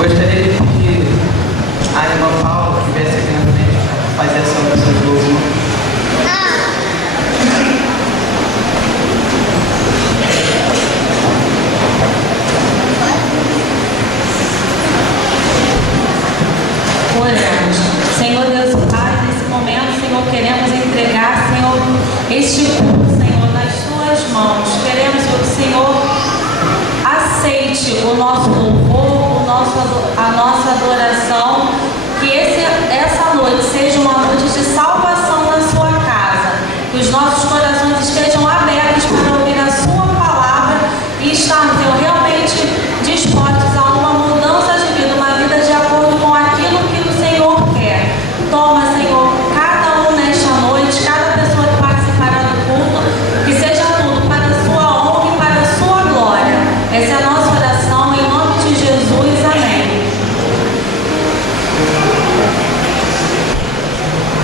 Gostaria de pedir a irmã Paula que viesse aqui na frente para fazer essa oração de louvor. Oremos. Senhor Deus e Pai, nesse momento, Senhor, queremos entregar, Senhor, este culto, Senhor, nas Suas mãos. Queremos que o Senhor aceite o nosso louvor, a nossa adoração, que essa noite seja uma noite de salvação na Sua casa, que os nossos corações estejam abertos para ouvir a Sua palavra e estarmos, Senhor, realmente dispostos a uma mudança de vida, uma vida de acordo com aquilo que o Senhor quer. Toma, Senhor, cada um nesta noite, cada pessoa que participará do culto, que seja tudo para a Sua honra e para a Sua glória. Essa é a nossa oração, em nome de Jesus. Amém.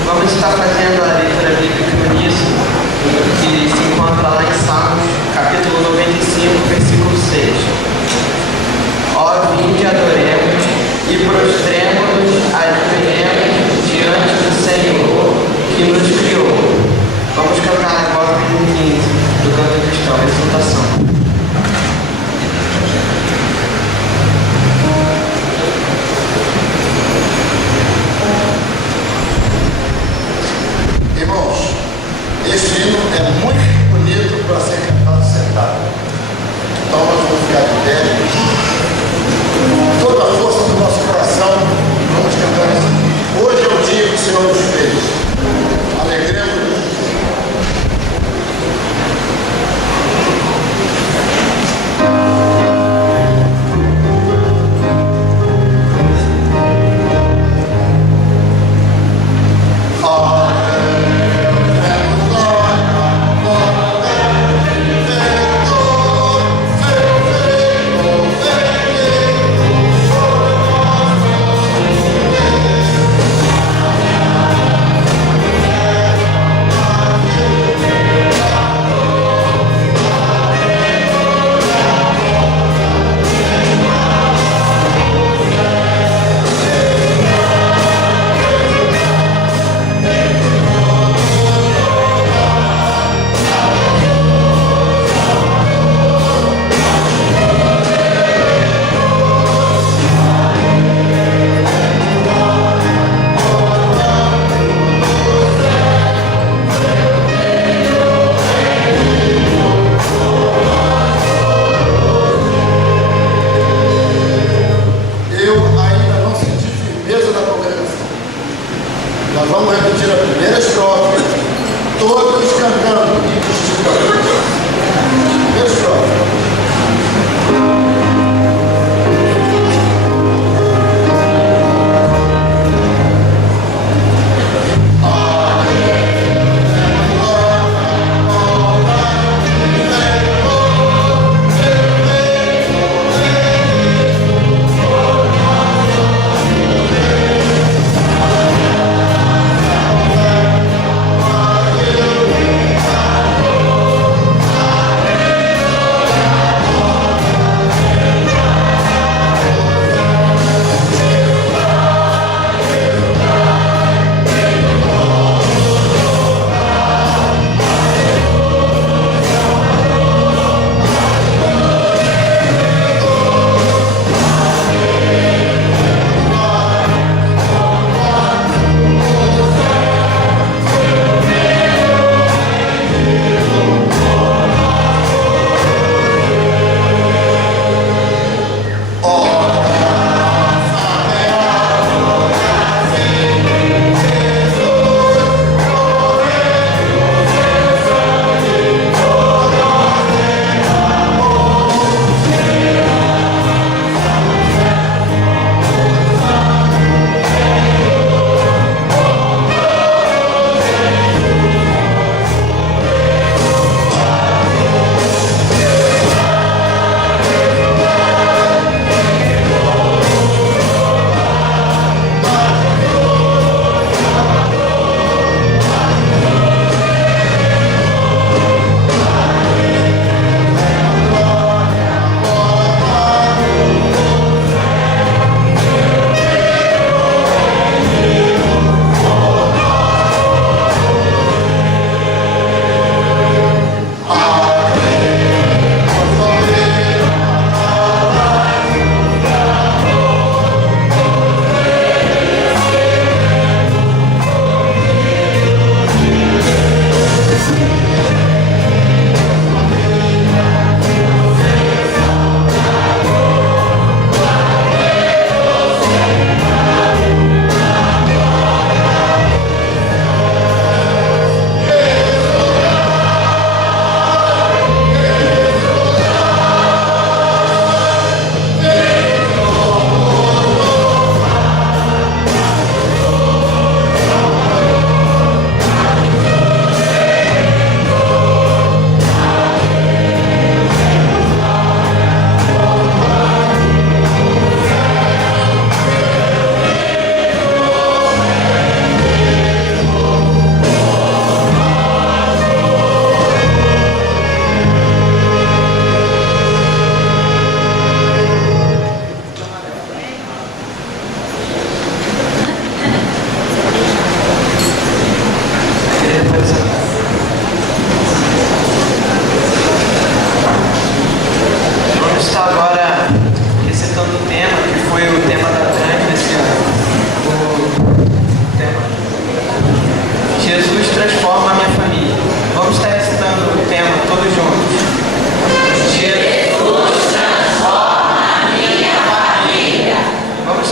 Vamos estar fazendo a leitura bíblica nisso, que se encontra lá em Salmos, capítulo 95, versículo 6. Ó, vinde, adoremos e prostremo-nos, ajoelhemos diante do Senhor que nos criou. Vamos cantar agora o hino 15 do canto cristão, exultação. Irmãos, este hino é muito bonito para ser cantado sentado. Então nós vamos ficar de pé. Toda a força do nosso coração, vamos cantar isso. Hoje é o dia que o Senhor nos fez. Alegremos-nos.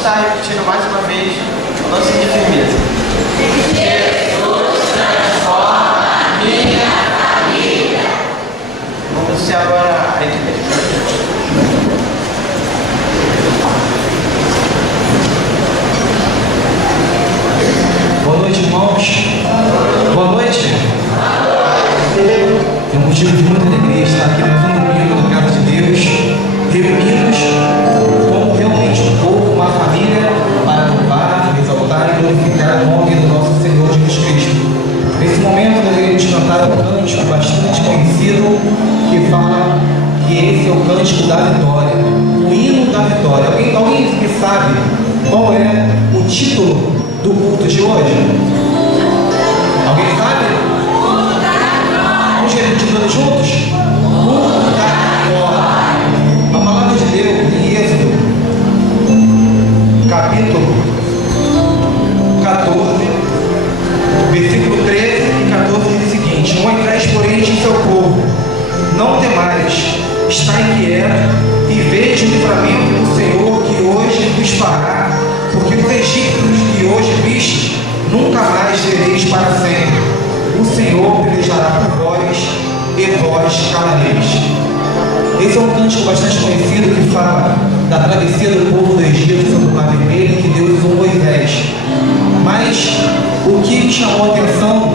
estar repetindo mais uma vez, não se firmeza. Jesus transforma a minha família. Vamos ser agora a igreja. Boa noite, irmãos. Boa noite. É um motivo de muita alegria estar aqui mais um domingo na casa de Deus, reunidos como realmente um povo, uma família, para louvar, exaltar e glorificar o nome do nosso Senhor Jesus Cristo. Nesse momento, nós iremos cantar um cântico bastante conhecido que fala que esse é o cântico da vitória, o hino da vitória. Alguém que sabe qual é o título do culto de hoje? Alguém sabe? Vamos repetir todos juntos? Culto da vitória. A palavra de Deus em Êxodo, capítulo 14, versículo 13 e 14 diz o seguinte: Moisés, porém, disse ao povo: Não temais, estai inquieto e veja o livramento do Senhor que hoje vos fará, porque os egípcios que hoje vistes, nunca mais vereis para sempre. O Senhor pelejará por vós e vós calareis. Esse é um cântico bastante conhecido que fala da travessia do povo do Egito sobre o Mar Vermelho, que Deus usou Moisés. Mas o que me chamou a atenção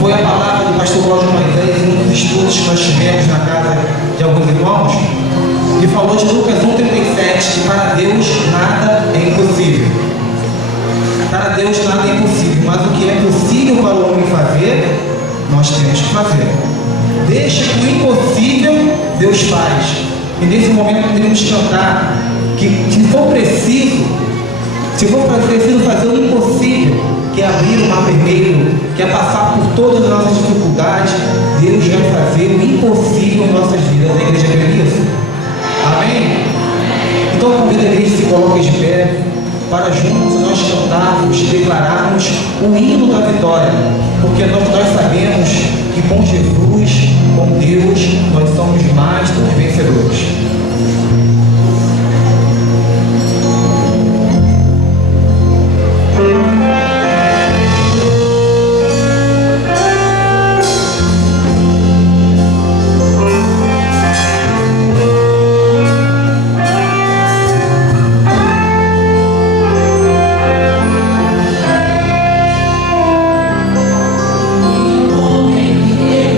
foi a palavra do pastor Cláudio Moisés em um dos estudos que nós tivemos na casa de alguns irmãos, que falou de Lucas 1,37, que para Deus nada é impossível. Para Deus nada é impossível, mas o que é possível para o homem fazer, nós temos que fazer. Deixa que o impossível Deus faz. E nesse momento podemos cantar que se for preciso fazer o impossível, que é abrir o mar vermelho, que é passar por todas as nossas dificuldades, Deus vai fazer o impossível em nossas vidas. A igreja crê nisso? Amém? Então eu convido a igreja que se coloque de pé para juntos nós cantarmos, declararmos o hino da vitória, porque nós sabemos que com Jesus, com Deus, nós somos mais do que vencedores.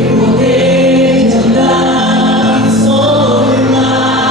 Poder de andar sobre o mar.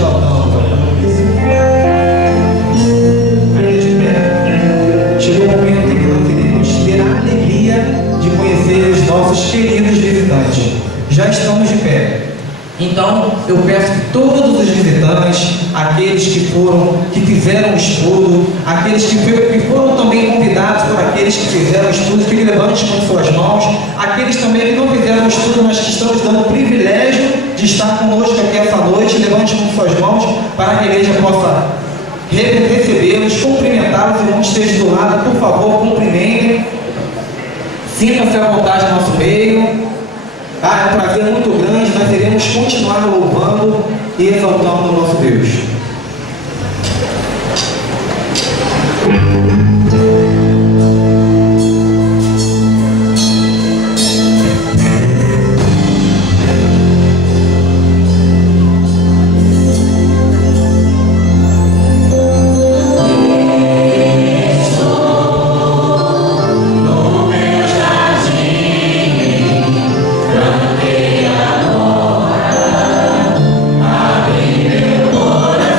exaltamos, ó Pai. Ainda de pé. Chegou o momento em que nós iremos ter a alegria de conhecer os nossos queridos visitantes. Já estamos de pé. Então, eu peço que todos os visitantes, aqueles que fizeram o estudo, aqueles que foram também convidados por aqueles que fizeram o estudo, que levantem com suas mãos, aqueles também que não fizeram o estudo, mas que estão nos dando o privilégio de estar conosco aqui essa noite, levantem com suas mãos para que a igreja possa recebê-los, cumprimentá-los. Irmãos, estejam do lado, por favor, cumprimentem. Sintam-se à vontade no nosso meio. É um prazer muito grande, nós iremos continuar louvando e exaltando o nosso Deus. Cantei agora, abre meu coração.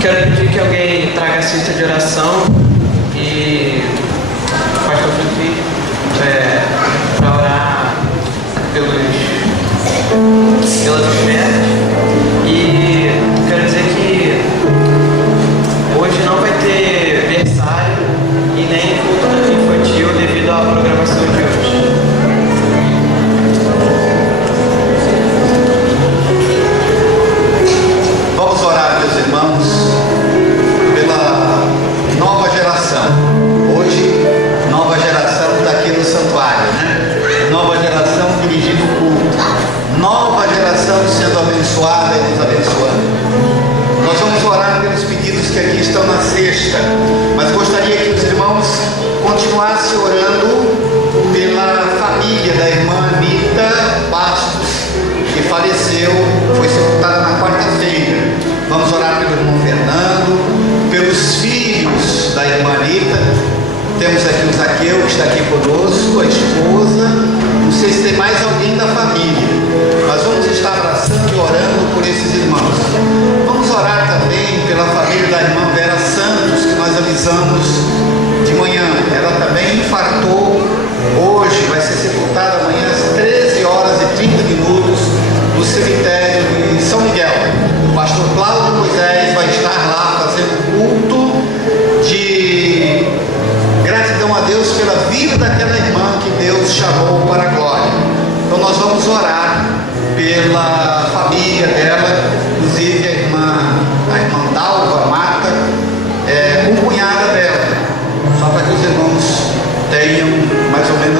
Quero pedir que alguém traga a cesta de oração e o pastor Felipe para orar pelas ofertas. E quero dizer que hoje não vai ter berçário e nem culto infantil devido à programação de hoje. Vamos orar, meus irmãos, pela nova geração. Hoje, nova geração daqui no santuário, né? Nova geração dirigindo o culto. Nova geração sendo abençoada e nos abençoando. Nós vamos orar pelos pedidos que aqui estão na cesta, mas gostaria que os irmãos continuassem orando pela família da irmã Anitta Bastos, que faleceu, foi sepultada na quarta-feira. Vamos orar pelo irmão Fernando, pelos filhos da irmã Anitta. Temos aqui o Zaqueu, que está aqui conosco, a esposa. Não sei se tem mais alguém da família, mas vamos estar abraçando e orando por esses irmãos. Vamos orar também pela família da irmã Vera Santos, que nós avisamos de manhã. Ela também infartou hoje, vai ser sepultada amanhã às 13h30 no cemitério de São Miguel. O pastor Cláudio Moisés vai estar lá fazendo culto de gratidão a Deus pela vida daquela irmã que Deus chamou para a glória. Então nós vamos orar pela família dela, inclusive a irmã Dalva Mata, cunhada dela, só para que os irmãos tenham mais ou menos,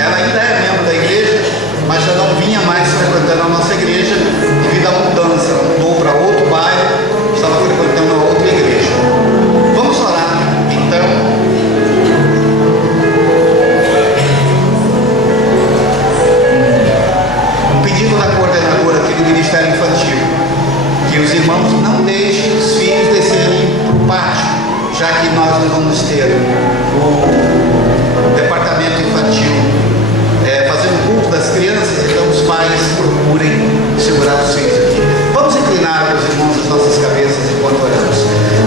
ela ainda é membro da igreja, mas já não vinha mais frequentando a nossa igreja devido à mudança. Ela mudou para outro bairro, estava frequentando a outra igreja. Vamos orar então. Um pedido da coordenadora aqui do Ministério Infantil, que os irmãos não deixem os filhos descerem para o pátio, já que nós não vamos ter o departamento infantil fazendo culto das crianças, então os pais procurem segurar os filhos aqui. Vamos inclinar, meus irmãos, as nossas cabeças enquanto oramos.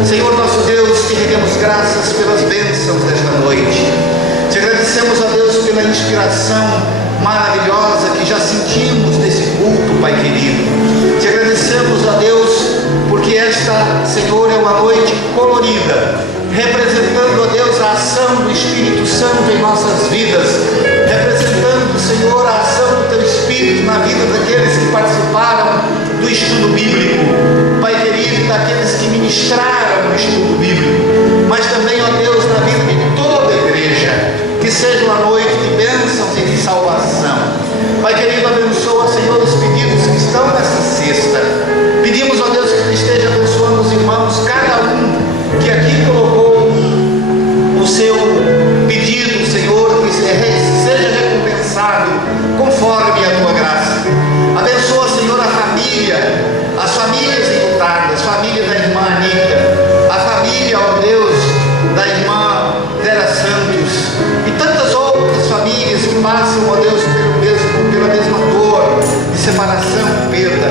Senhor nosso Deus, te rendemos graças pelas bênçãos desta noite. Te agradecemos, a Deus, pela inspiração maravilhosa que já sentimos nesse culto, Pai querido. Te agradecemos, a Deus, porque esta, Senhor, é uma noite colorida, representando, a Deus, a ação do Espírito Santo em nossas vidas, representando, Senhor, a ação do Teu Espírito na vida daqueles que participaram do estudo bíblico, Pai querido, daqueles que ministraram no estudo bíblico, mas também, ó Deus, na vida de toda a igreja, que seja uma noite de bênçãos e de salvação. Pai querido, abençoa, Senhor, os pedidos que estão nesta cesta. Pedimos, ó Deus, que Tu esteja abençoando os irmãos, cada um que aqui colocou o seu pedido, Senhor, que seja recompensado conforme a Tua graça. Abençoa, Senhor, a família, as famílias enlutadas, a família da irmã Anitta, a família, ó Deus, da irmã Vera Santos e tantas outras famílias que passam, ó Deus, pela mesma dor de separação, perda.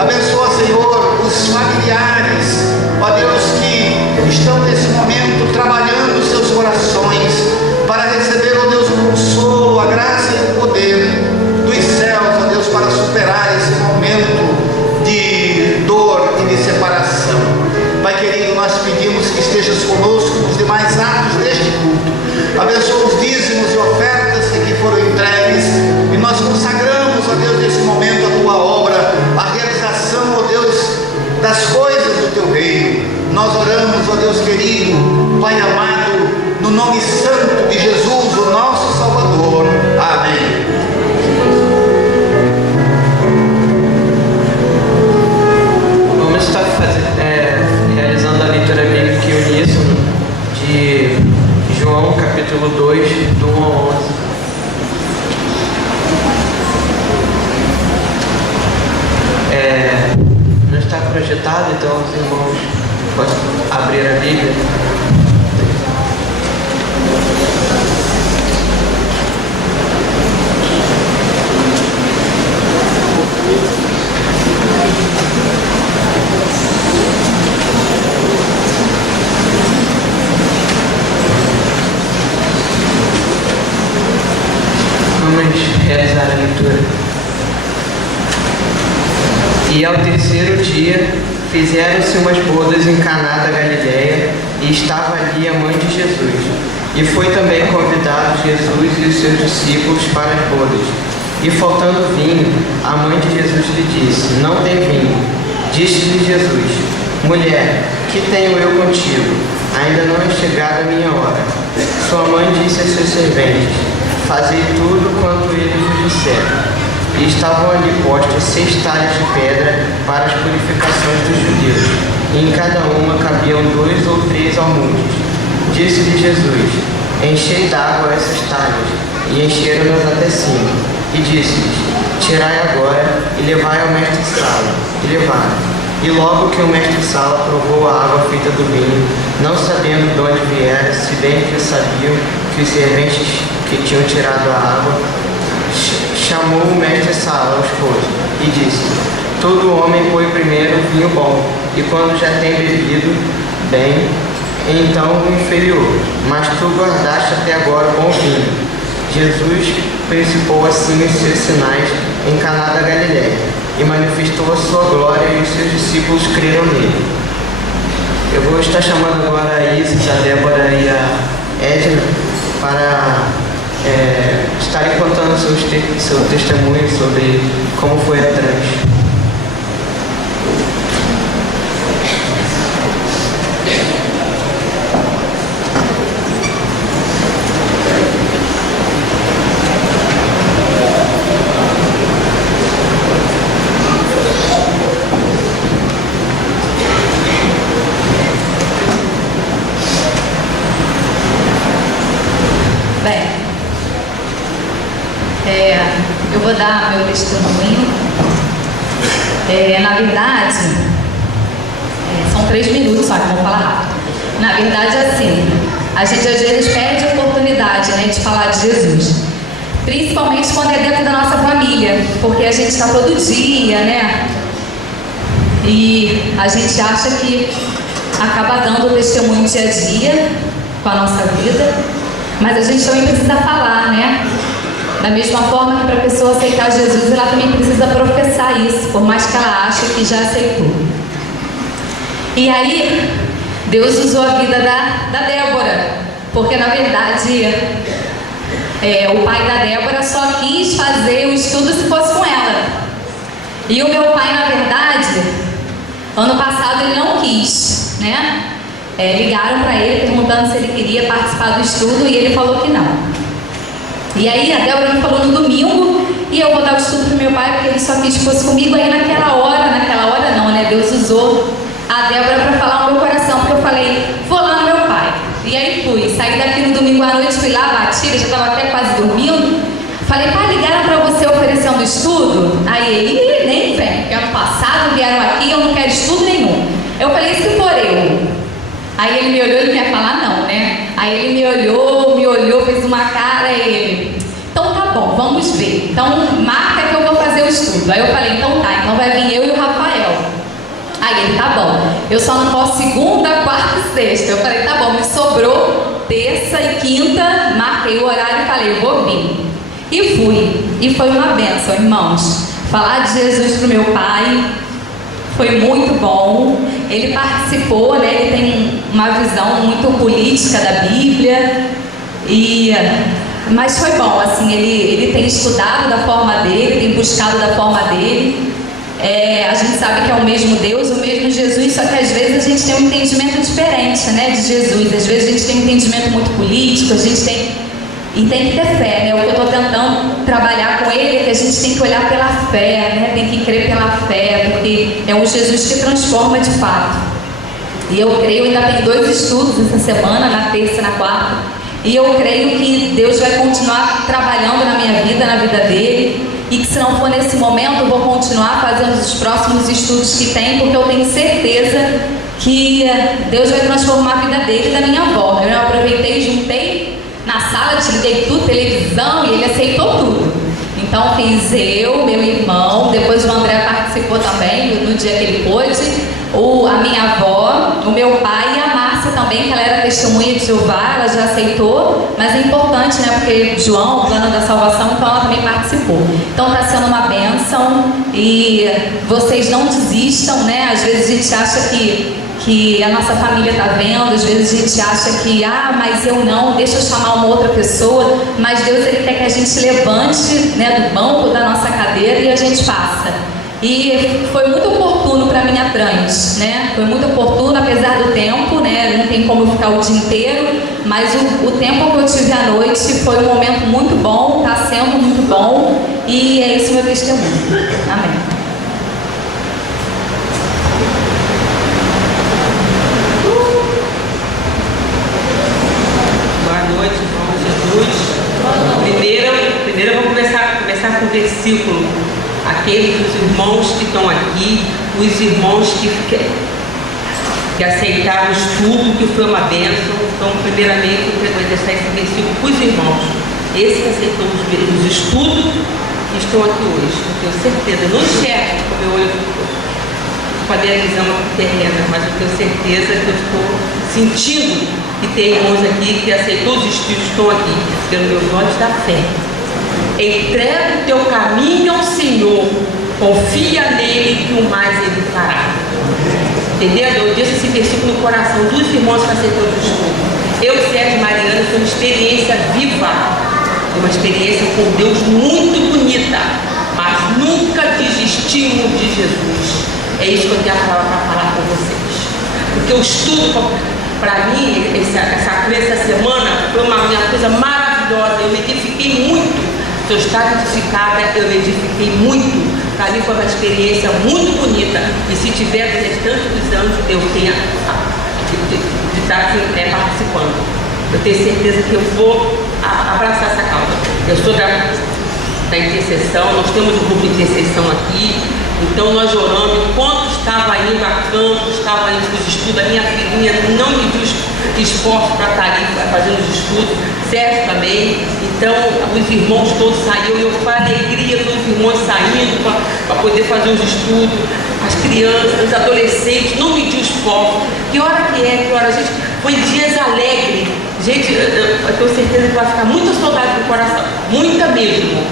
Abençoa, Senhor, os familiares, ó Deus, que estão nesse momento trabalhando seus corações para receber, ó Deus, o consolo, a graça e o poder dos céus, ó Deus, para superar esse momento de dor e de separação. Pai querido, nós pedimos que estejas conosco nos demais atos deste culto. Abençoa os dízimos e ofertas que aqui foram entregues, e nós consagramos, ó Deus, nesse momento a Tua obra, a realização, ó Deus, das coisas do Teu reino. Nós oramos, ó Deus querido, Pai amado, no nome santo de Jesus, o nosso Salvador. Amém. Vamos estar realizando a leitura bíblica em uníssono de João, capítulo 2, do 1 ao 11. Não está projetado, então os irmãos podem abrir a Bíblia. Fizeram-se umas bodas em Caná da Galileia, e estava ali a mãe de Jesus. E foi também convidado Jesus e os seus discípulos para as bodas. E faltando vinho, a mãe de Jesus lhe disse: não tem vinho. Disse-lhe Jesus: mulher, que tenho eu contigo? Ainda não é chegada a minha hora. Sua mãe disse a seus serventes: fazei tudo quanto ele vos disser. E estavam ali postas 6 talhas de pedra para as purificações dos judeus, e em cada uma cabiam 2 ou 3 almudes. Disse-lhe Jesus: enchei d'água essas talhas, e encheram-nas até cima. E disse-lhes: tirai agora e levai ao mestre-sala. E levaram. E logo que o mestre-sala provou a água feita do vinho, não sabendo de onde viera, se bem que sabiam que os serventes que tinham tirado a água, chamou o mestre-sala ao esposo e disse: todo homem põe primeiro o vinho bom, e quando já tem bebido bem, então o inferior, mas tu guardaste até agora o bom vinho. Jesus principou assim os seus sinais em Caná da Galileia, e manifestou a sua glória, e os seus discípulos creram nele. Eu vou estar chamando agora a Isis, a Débora e a Edna para estarem contando seu testemunho sobre como foi a trans. Eu vou dar meu testemunho. Na verdade, são 3 minutos só, que eu vou falar rápido. Na verdade, assim, a gente às vezes perde a oportunidade, né, de falar de Jesus. Principalmente quando é dentro da nossa família, porque a gente está todo dia, né? E a gente acha que acaba dando o testemunho dia a dia com a nossa vida, mas a gente também precisa falar, né? Da mesma forma que para a pessoa aceitar Jesus, ela também precisa professar isso, por mais que ela ache que já aceitou. E aí, Deus usou a vida da Débora, porque na verdade o pai da Débora só quis fazer o estudo se fosse com ela. E o meu pai, na verdade, ano passado ele não quis, né? Ligaram para ele perguntando se ele queria participar do estudo e ele falou que não. E aí a Débora me falou no domingo e eu vou dar o estudo pro meu pai porque ele só quis que fosse comigo. Aí naquela hora não, né? Deus usou a Débora para falar no meu coração, porque eu falei: vou lá no meu pai. E aí fui, saí daqui no domingo à noite, fui lá, bati, já estava até quase dormindo. Falei: pai, ligaram para você oferecendo estudo? Aí ele: nem vem, porque ano passado vieram aqui e eu não quero estudo nenhum. Eu falei: se for eu? Aí ele me olhou, ele não ia falar não, né? Aí ele me olhou, fez uma cara e ele: então tá bom, vamos ver. Então marca que eu vou fazer o estudo. Aí eu falei: então tá, então vai vir eu e o Rafael. Aí ele: tá bom, eu só não posso segunda, quarta e sexta. Eu falei: tá bom, me sobrou terça e quinta, marquei o horário e falei: eu vou vir. E fui. E foi uma bênção, irmãos. Falar de Jesus pro meu pai foi muito bom. Ele participou, né? Ele tem uma visão muito política da Bíblia, mas foi bom, assim, ele tem estudado da forma dele, tem buscado da forma dele. A gente sabe que é o mesmo Deus, o mesmo Jesus, só que às vezes a gente tem um entendimento diferente, né, de Jesus. Às vezes a gente tem um entendimento muito político, e tem que ter fé, né? O que eu estou tentando trabalhar com ele é que a gente tem que olhar pela fé, né? Tem que crer pela fé, porque é um Jesus que transforma de fato. E eu creio, ainda tem 2 estudos essa semana, na terça e na quarta, e eu creio que Deus vai continuar trabalhando na minha vida, na vida dele, e que se não for nesse momento, eu vou continuar fazendo os próximos estudos que tem, porque eu tenho certeza que Deus vai transformar a vida dele e da minha avó. Eu aproveitei e juntei na sala, desliguei tudo, televisão, e ele aceitou tudo. Então fiz eu, meu irmão, depois o André participou também no dia que ele pôde, a minha avó, o meu pai e a Márcia também também que ela era testemunha de Jeová, ela já aceitou, mas é importante, né? Porque João, o plano da salvação, então ela também participou. Então está sendo uma bênção e vocês não desistam, né? Às vezes a gente acha que a nossa família está vendo, às vezes a gente acha que, mas eu não, deixa eu chamar uma outra pessoa, mas Deus ele quer que a gente levante, né, do banco da nossa cadeira e a gente faça. E foi muito oportuno para mim a trans, né? Foi muito oportuno, apesar do tempo, né? Não tem como ficar o dia inteiro, mas o tempo que eu tive à noite foi um momento muito bom, está sendo muito bom, e é esse o meu testemunho. Amém. Boa noite, irmão Jesus. Primeiro eu vou começar com o versículo. Aqueles irmãos que estão aqui, os irmãos que aceitaram o estudo, que foi uma bênção. Então, primeiramente, eu vou deixar esse versículo para os irmãos. Esse que aceitou os estudos que estão aqui hoje. Eu tenho certeza, eu não enxergo com o meu olho com a minha visão terrena, mas eu tenho certeza que eu estou sentindo que tem irmãos aqui que aceitou os estudos que estão aqui, pelos meus olhos da fé. Entrega o teu caminho ao Senhor, confia nele que o mais ele fará. Entendeu? Eu deixo esse versículo no coração dos irmãos que aceitou o estudo. Eu, Sérgio e Mariana, foi uma experiência viva, uma experiência com Deus muito bonita, mas nunca desistimos de Jesus. É isso que eu tenho a palavra para falar com vocês. Porque o estudo, para mim, essa semana foi uma coisa maravilhosa. Eu me edifiquei muito. Se eu estava edificada, eu me edifiquei muito. Para mim foi uma experiência muito bonita. E se tiver o restante dos anos, eu tenho de estar participando. Eu tenho certeza que eu vou abraçar essa causa. Eu sou da intercessão, nós temos um grupo de intercessão aqui. Então nós oramos. Enquanto estava indo a campo, estava indo para os estudos, a minha filhinha não me deu esforço para estar ali fazendo os estudos, Sérgio também. Então os irmãos todos saíram e eu com alegria dos irmãos saindo para poder fazer os estudos, as crianças, os adolescentes, não me deu esforço. Que hora que é, que hora, gente, foi dias alegres. Gente, eu tenho certeza que vai ficar muita saudade do coração, muita mesmo.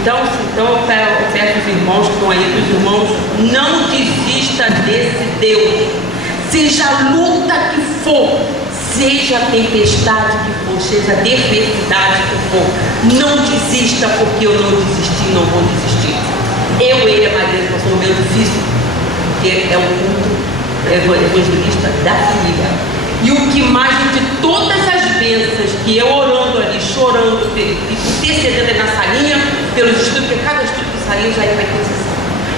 Então eu peço os irmãos que estão aí, os irmãos, não desista desse Deus. Seja a luta que for, seja a tempestade que for, seja a adversidade que for, não desista, porque eu não desisti, não vou desistir. Eu e a Maria passou um momento difícil, porque é o culto evangelista da filha. E o que mais de todas as bênçãos que eu orando ali, chorando, intercedendo na salinha, pelos estudos, porque cada estudo que saía já ia para a intercessão.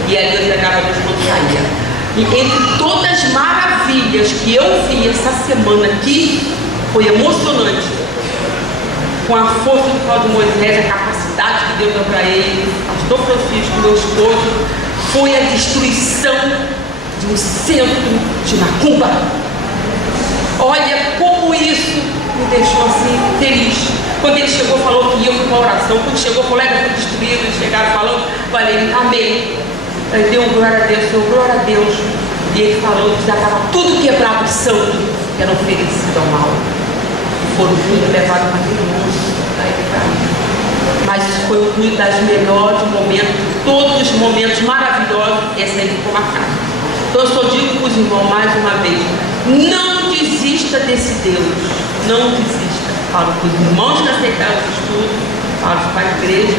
E ali eu entregava a Deus quando saía. E entre todas as maravilhas que eu vi essa semana aqui, foi emocionante. Com a força do Paulo Moisés, a capacidade que Deus deu para ele, pastor Francisco, meu esposo, foi a destruição de um centro de macumba. Olha como isso me deixou assim feliz. Quando ele chegou, falou que ia para uma oração. Quando chegou, o colega foi destruído. Eles chegaram falando, falei, amém. Aí deu glória a Deus, deu glória a Deus. E ele falou que já estava tudo quebrado de santo, que era oferecido ao mal. E foram tudo levados para aquele mundo. Mas foi um das melhores momentos, todos os momentos maravilhosos, essa aí ficou marcada. Então eu só digo para os irmãos mais uma vez, não desista desse Deus, não desista. Falo para os irmãos que aceitaram o estudo, falo para a igreja,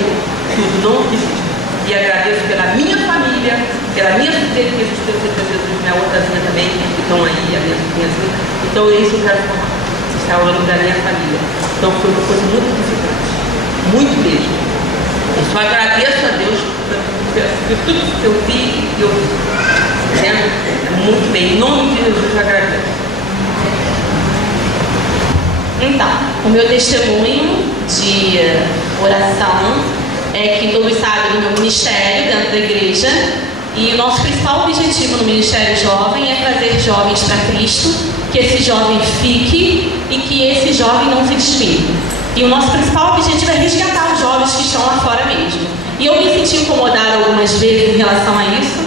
tudo, não desista. E agradeço pela minha família, pela minha filha, que Jesus, minha outrazinha também, que estão aí, a minha filha. Então é isso que eu quero falar. Você está falando da minha família. Então foi uma coisa muito edificante, muito mesmo. Eu só agradeço a Deus por tudo que eu vi e eu muito bem, em nome de Jesus eu agradeço. Então, o meu testemunho de oração é que todos sabem do meu ministério dentro da igreja, e o nosso principal objetivo no Ministério Jovem é trazer jovens para Cristo, que esse jovem fique e que esse jovem não se desvie. E o nosso principal objetivo é resgatar os jovens que estão lá fora mesmo. E eu me senti incomodada algumas vezes em relação a isso,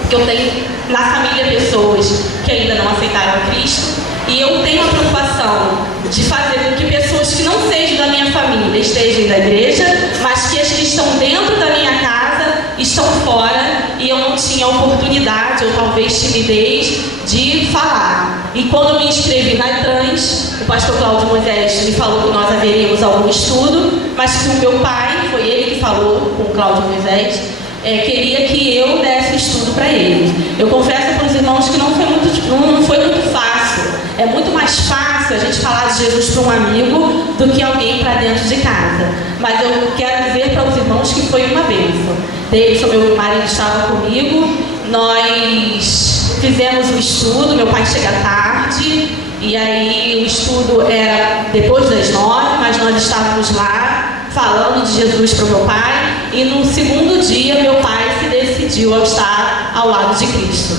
porque eu tenho na família pessoas que ainda não aceitaram a Cristo, e eu tenho a preocupação de fazer com que pessoas que não sejam da minha família estejam na igreja, mas que as que estão dentro da minha casa estão fora, e eu não tinha oportunidade ou talvez timidez de falar. E quando eu me inscrevi na Trans, o pastor Cláudio Moisés me falou que nós haveríamos algum estudo, mas que o meu pai, foi ele que falou com o Cláudio Moisés, queria que eu desse estudo para ele. Eu confesso para os irmãos que não foi muito fácil. É muito mais fácil a gente falar de Jesus para um amigo do que alguém para dentro de casa. Mas eu quero dizer para os irmãos que foi uma bênção. Davidson, meu marido, estava comigo, nós fizemos o estudo, meu pai chega tarde, e aí o estudo era depois das 9, mas nós estávamos lá falando de Jesus para o meu pai, e no segundo dia meu pai se decidiu a estar ao lado de Cristo.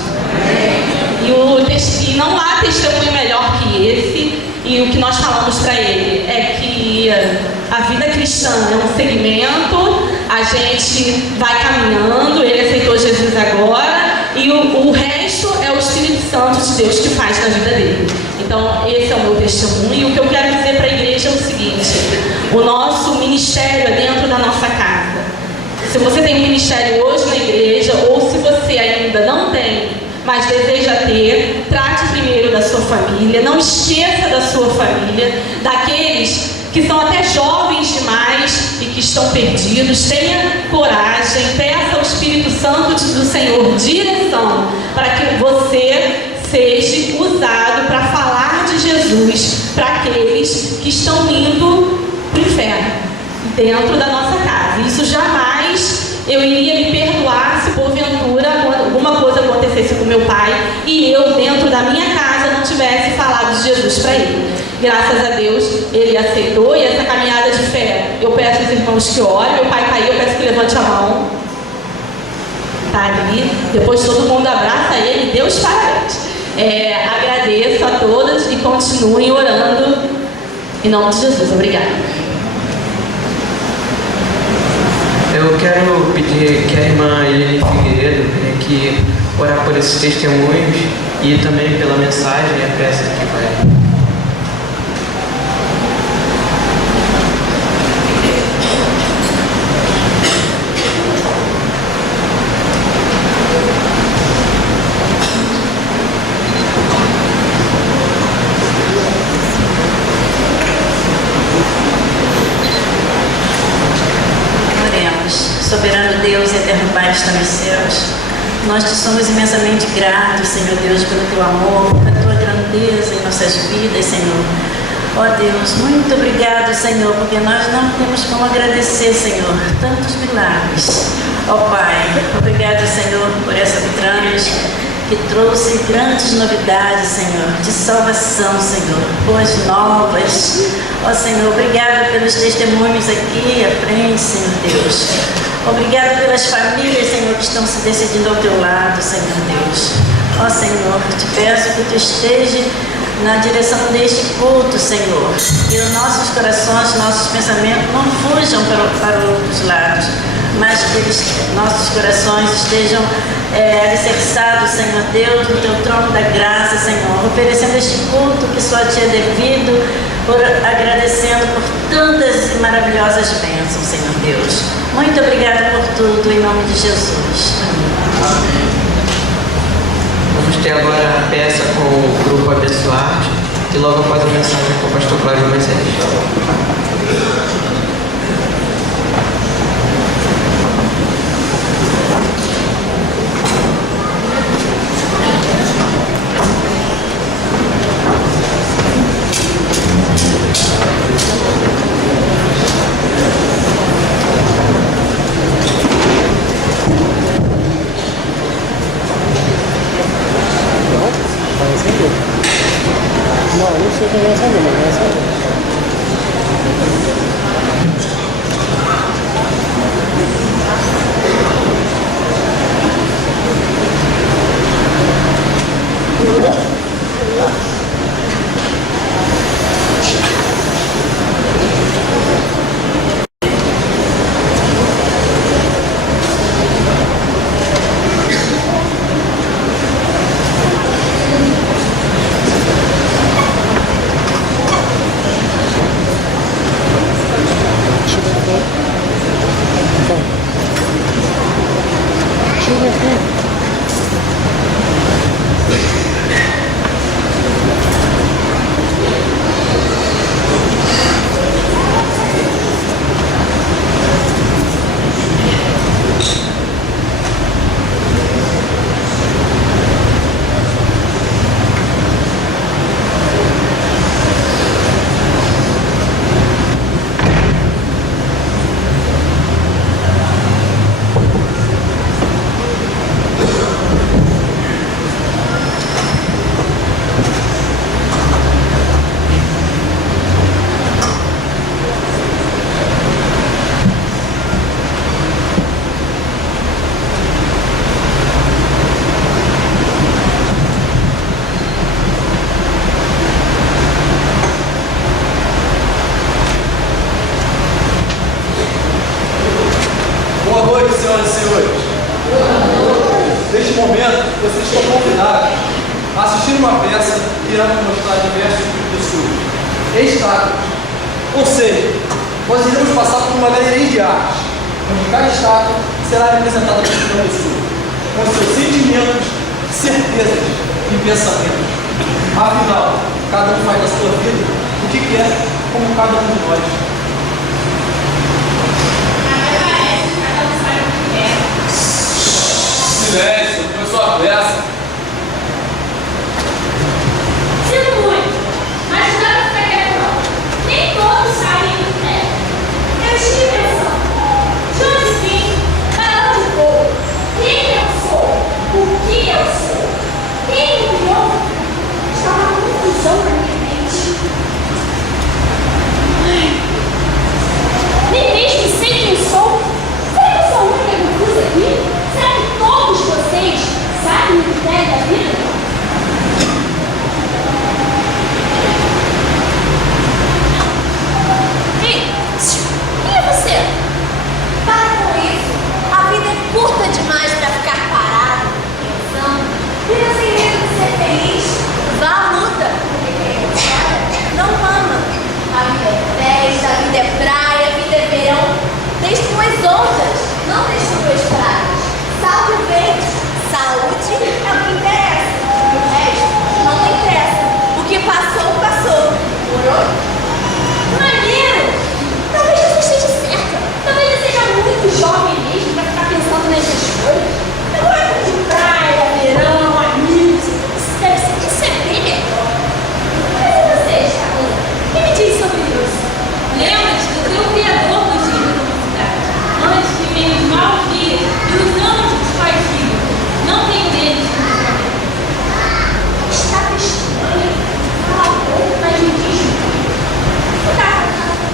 E não há testemunho melhor que esse, e o que nós falamos para ele é que a vida cristã é um segmento, a gente vai caminhando, ele aceitou Jesus agora, e o resto é o Espírito Santo de Deus que faz na vida dele. Então, esse é o meu testemunho, e o que eu quero dizer para a igreja é o seguinte: o nosso ministério é dentro da nossa casa. Se você tem um ministério hoje na igreja, ou se você ainda não tem, mas deseja ter, trate primeiro da sua família, não esqueça da sua família, daqueles que são até jovens demais e que estão perdidos. Tenha coragem, peça ao Espírito Santo do Senhor direção para que você seja usado para falar de Jesus para aqueles que estão indo para o inferno, dentro da nossa casa. Isso jamais eu iria me perdoar se porventura alguma coisa acontecesse com meu pai e eu, dentro da minha casa, não tivesse falado de Jesus para ele. Graças a Deus, ele aceitou, e essa caminhada de fé, eu peço aos irmãos que orem. Meu pai caiu, eu peço que levante a mão. Está ali. Depois todo mundo abraça ele. Deus parabéns. Agradeço a todas e continuem orando em nome de Jesus. Obrigada. Eu quero pedir que a irmã Eliane Figueiredo venha aqui orar por esses testemunhos e também pela mensagem e a peça que vai. Soberano Deus e eterno Pai que está nos céus, nós te somos imensamente gratos, Senhor Deus, pelo teu amor, pela tua grandeza em nossas vidas, Senhor. Ó Deus, muito obrigado, Senhor, porque nós não temos como agradecer, Senhor, tantos milagres. Ó Pai, obrigado, Senhor, por essa trans que trouxe grandes novidades, Senhor, de salvação, Senhor, boas novas. Ó Senhor, obrigado pelos testemunhos aqui à frente, Senhor Deus. Obrigado pelas famílias, Senhor, que estão se decidindo ao teu lado, Senhor Deus. Ó Senhor, te peço que tu esteja na direção deste culto, Senhor. Que os nossos corações, nossos pensamentos não fujam para outros lados, mas que nossos corações estejam alicerçados, Senhor Deus, no teu trono da graça, Senhor, oferecendo este culto que só te é devido, agradecendo por tantas e maravilhosas bênçãos, Senhor Deus. Muito obrigada por tudo, em nome de Jesus. Amém. Vamos ter agora a peça com o grupo Abençoar, e logo após a mensagem com o pastor Cláudio Moisés. mesma peça irá mostrar diversos tipos de surdos, estátuas. Ou seja, nós iremos passar por uma galeria de artes, onde cada estátua será representada por um surdo, com seus sentimentos, certezas e pensamentos. Afinal, cada um faz da sua vida o que quer, como cada um de nós. Silêncio, começou a peça. Sinto muito, mas não dá pra ficar quieto não. Nem todos saem do pé. Eu estive pensando, de onde vim, para onde vou, quem eu sou, o que eu sou, quem me criou. Estava uma confusão na minha mente. Nem mesmo sei quem sou. Será que eu sou a única confusa aqui? Será que todos vocês sabem o que é da vida? Quem é você? Para com isso. A vida é curta demais para ficar parado, pensando. Viva sem medo de ser feliz. Vá à luta, porque quem não sabe não ama. A vida é festa, a vida é praia, a vida é verão. Destrua as ondas, não destrua as praias. Salve o vento. Saúde é o que interessa. O resto não tem pressa. O que passou, passou. Morou? Maneiro! Talvez você esteja certa. Talvez eu seja muito jovem mesmo para ficar pensando nessas coisas. Eu gosto de praia, verão, amigos. Isso é bem melhor. Mas e você, Charlotte? O que me diz sobre isso? Lembra-te do teu Criador nos dias da humanidade. Antes que venham os maus dias e os anos dos pais vivos. Não tem deles. Estava estranho. Fala pouco, mas me diz.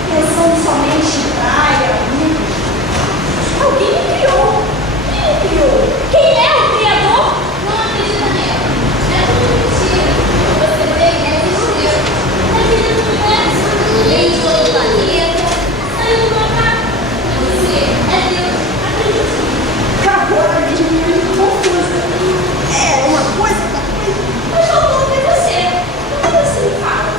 Pensando somente em praia, amigos. Alguém me criou. Quem me criou? Quem é o Criador? Não acredita nela. É tudo mentira. Você vê que é mentira. É vida do universo. Vem de outro planeta. Saiu do macaco. Você é Deus. Acredite. Agora mesmo me muito confusa. É uma coisa da coisa. Mas faltou ver você. O que você me fala?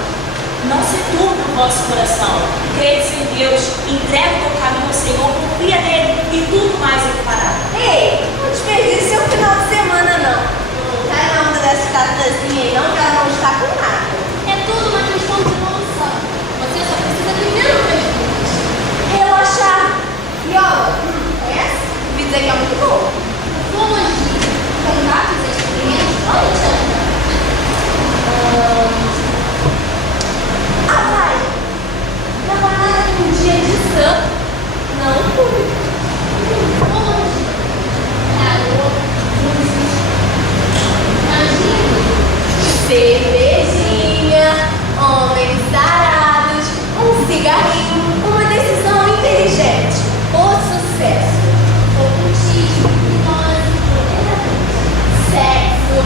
Não se turbe o vosso coração. Crede em Deus, entrega o teu caminho ao Senhor, confia nele e tudo mais ele fará. Ei, não desperdice o final de semana, não. Não cai na onda dessa estatuazinha aí, não, que ela não está com nada. É tudo uma questão de evolução. Você só precisa primeiro ver. Relaxar. Viola, conhece? Ouvi dizer que é muito boa. Ufologia. Contatos, experimentos, olha, Tiana. Vai. Na balada de um dia de santo, não público. Ufologia. Garoto, imagina. Cervejinha, homens sarados, um cigarrinho, uma decisão inteligente. O sucesso. Ocultismo, sexo,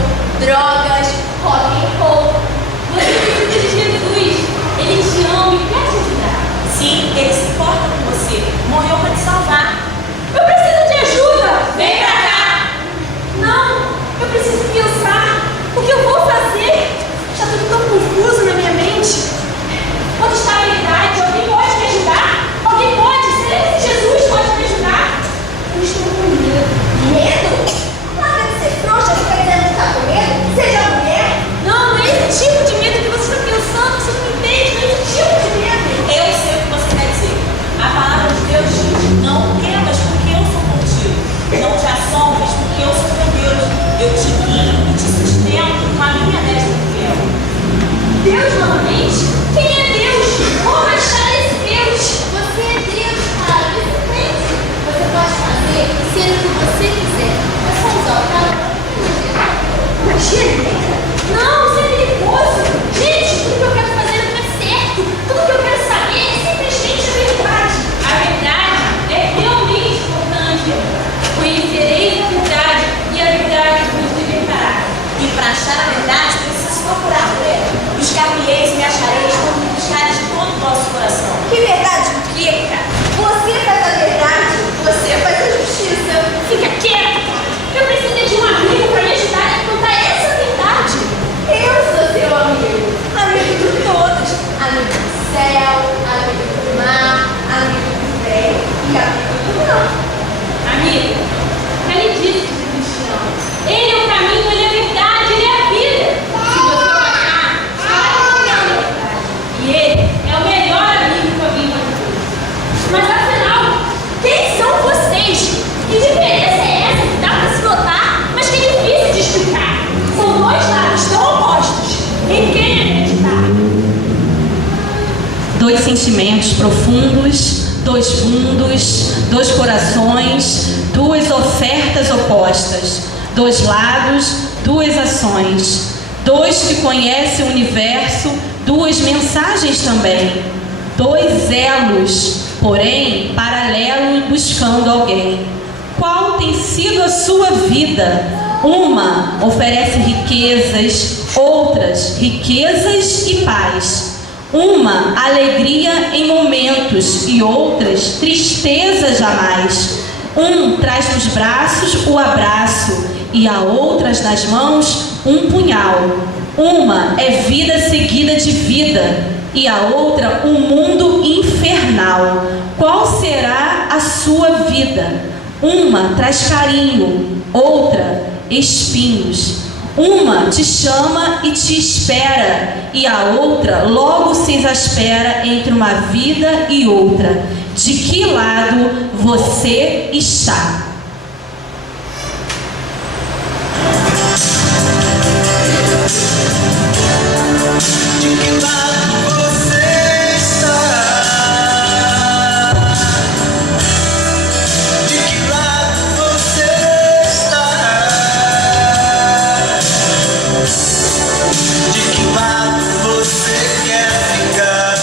drogas, rock and roll. Você precisa de Jesus. Ele te ama e quer te ajudar. Sim, ele se importa com você. Morreu para te salvar. Eu preciso de ajuda. Vem pra cá. Não, eu preciso pensar. O que eu vou fazer? Está tudo tão confuso na minha mente. Onde está a habilidade? Alguém pode me ajudar? Alguém pode? Será que Jesus pode me ajudar? Eu estou com medo. Medo? Larga de ser frouxa, fica dizendo que está com medo. Seja mulher. Não, não é esse tipo de medo que você está pensando. Você não entende, não é esse tipo de medo. Eu sei o que você quer dizer. sentimentos profundos, 2 mundos, 2 corações, 2 ofertas opostas, 2 lados, 2 ações, 2 que conhecem o universo, 2 mensagens também, 2 elos, porém paralelos buscando alguém. Qual tem sido a sua vida? Uma oferece riquezas, outras riquezas e paz. Uma alegria em momentos e outras tristeza jamais. Um traz nos braços o abraço e a outras nas mãos um punhal. Uma é vida seguida de vida e a outra um mundo infernal. Qual será a sua vida? Uma traz carinho, outra espinhos. Uma te chama e te espera, e a outra logo se exaspera entre uma vida e outra. De que lado você está? De que lado você está? De que lado você está? De que lado você quer ficar?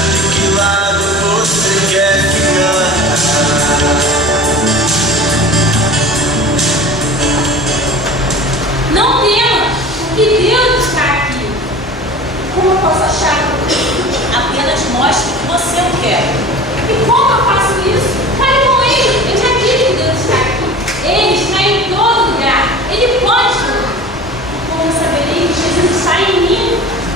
De que lado você quer ficar? Não temas, que Deus está aqui. Como eu posso achar? Apenas mostre que você o quer. E como eu faço isso? Fale com Ele. Eu já disse que Deus está aqui. Ele está em todo lugar. Ele pode tudo. Como saberei que Jesus está em mim?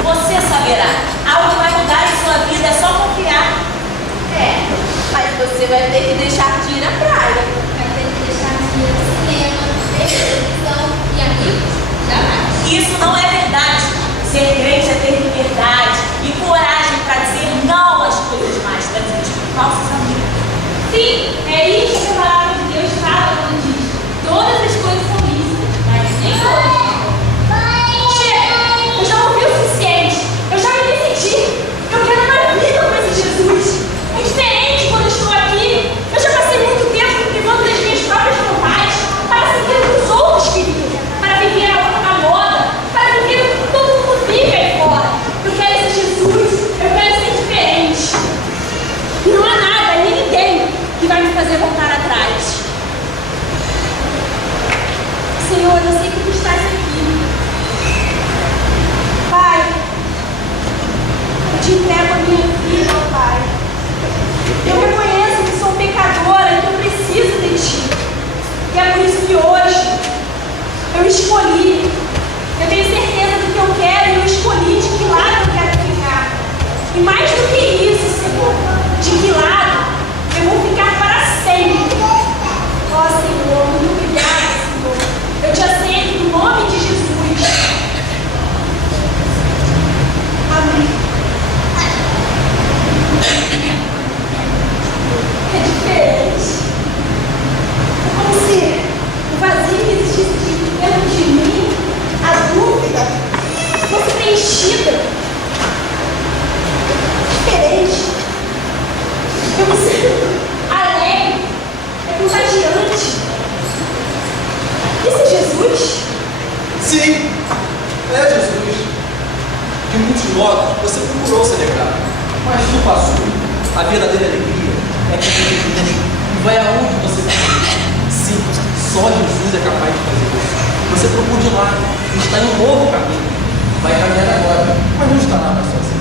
Você saberá. Algo vai mudar em sua vida, é só confiar. Mas você vai ter que deixar de ir à praia. Vai ter que deixar de ir ao cinema, televisão e amigos. Jamais. Isso não é verdade. Ser crente é ter liberdade e coragem para dizer não às coisas mais, para dizer falsos amigos. Sim, é isso que a palavra de Deus fala quando diz: todas as coisas são lícitas, mas nem todas. Chega, eu já ouvi o suficiente. Eu já me decidi. Eu quero uma vida com esse Jesus. É diferente quando eu estou aqui. Eu já passei muito tempo privando das minhas próprias vontades para seguir o que os outros queriam, para viver a moda, para viver o que todo mundo vive aí fora. Eu quero esse Jesus. Eu quero ser diferente. E não há nada, nem ninguém que vai me fazer voltar atrás. Senhor, eu sei que tu estás aqui. Pai, eu te entrego a minha vida, ó Pai. Eu reconheço que sou pecadora e que eu preciso de Ti. E é por isso que hoje eu escolhi. Eu tenho certeza do que eu quero e eu escolhi de que lado eu quero ficar. E mais do que isso, Senhor, de que lado eu vou ficar para sempre. Ó Senhor, muito obrigada, Senhor. Eu te aceito no nome de Jesus. Amém. É diferente. É como se o vazio que existisse dentro de mim, a dúvida, fosse preenchida. Diferente. Eu me sinto alegre, é contagiante. Isso é Jesus? Sim, é Jesus. De muitos modos, você procurou se alegrar, mas tudo passou. A verdadeira alegria é que você tem e vai aonde você está. Sim, só Jesus é capaz de fazer isso. Você procura de lá, está em um novo caminho. Vai caminhar agora, mas não está nada sozinho.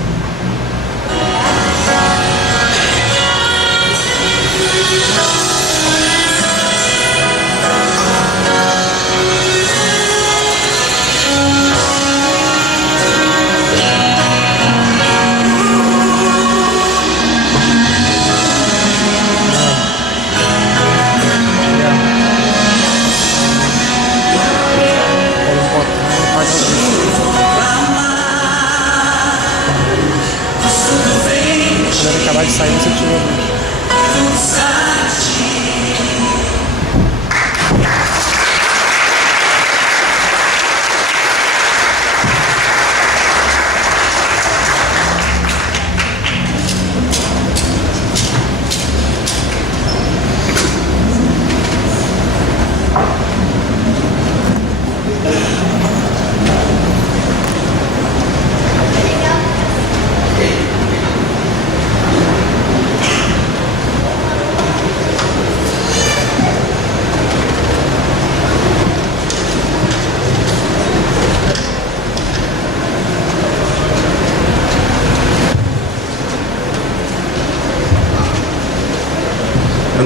Deve acabar de sair, você tirou a luz.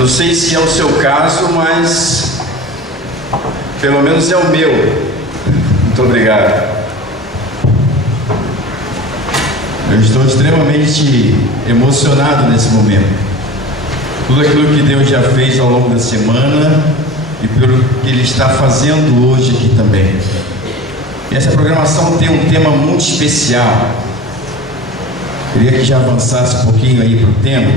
não sei se é o seu caso, mas pelo menos é o meu. Muito obrigado. Eu estou extremamente emocionado nesse momento. Tudo aquilo que Deus já fez ao longo da semana e pelo que Ele está fazendo hoje aqui também. E essa programação tem um tema muito especial. Queria que já avançasse um pouquinho aí para o tema.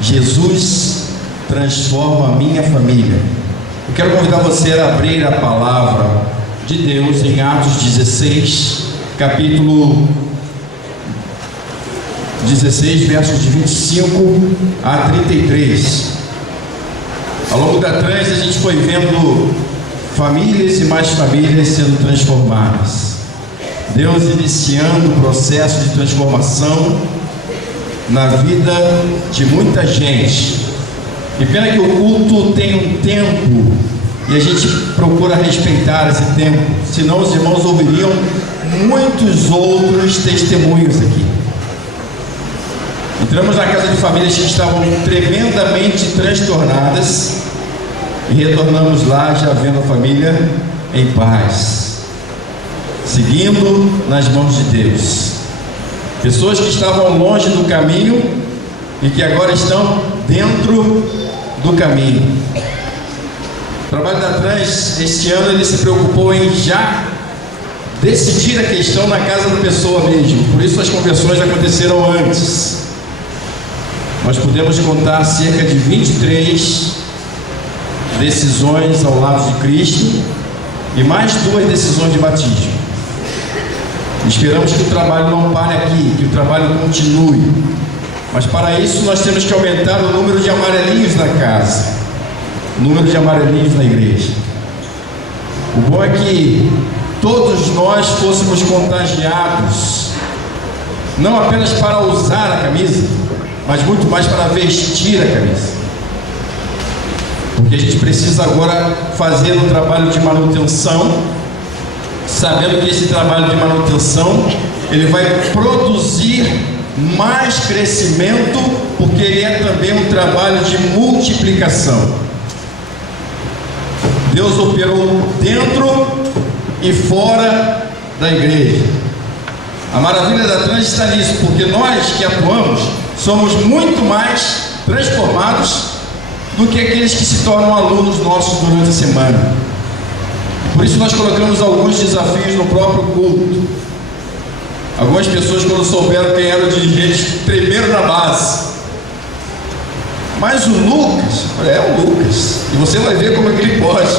Jesus transforma a minha família. Eu quero convidar você a abrir a palavra de Deus em Atos 16, capítulo 16, versos de 25 a 33. Ao longo da trans a gente foi vendo famílias e mais famílias sendo transformadas. Deus iniciando o processo de transformação na vida de muita gente. E pena que o culto tem um tempo e a gente procura respeitar esse tempo, senão os irmãos ouviriam muitos outros testemunhos aqui. Entramos na casa de famílias que estavam tremendamente transtornadas e retornamos lá já vendo a família em paz, seguindo nas mãos de Deus. Pessoas que estavam longe do caminho e que agora estão dentro do caminho. O trabalho da Trans, este ano, ele se preocupou em já decidir a questão na casa da pessoa mesmo. Por isso as conversões aconteceram antes. Nós podemos contar cerca de 23 decisões ao lado de Cristo e mais 2 decisões de batismo. Esperamos que o trabalho não pare aqui, que o trabalho continue. Mas para isso nós temos que aumentar o número de amarelinhos na casa, o número de amarelinhos na igreja. O bom é que todos nós fôssemos contagiados, não apenas para usar a camisa, mas muito mais para vestir a camisa. Porque a gente precisa agora fazer um trabalho de manutenção, sabendo que esse trabalho de manutenção ele vai produzir mais crescimento, porque ele é também um trabalho de multiplicação. Deus operou dentro e fora da igreja. A maravilha da Trans está nisso, porque nós que atuamos somos muito mais transformados do que aqueles que se tornam alunos nossos durante a semana. Por isso nós colocamos alguns desafios no próprio culto. Algumas pessoas, quando souberam quem era o dirigente, tremeram na base. Mas o Lucas, é o Lucas, e você vai ver como é que ele pode.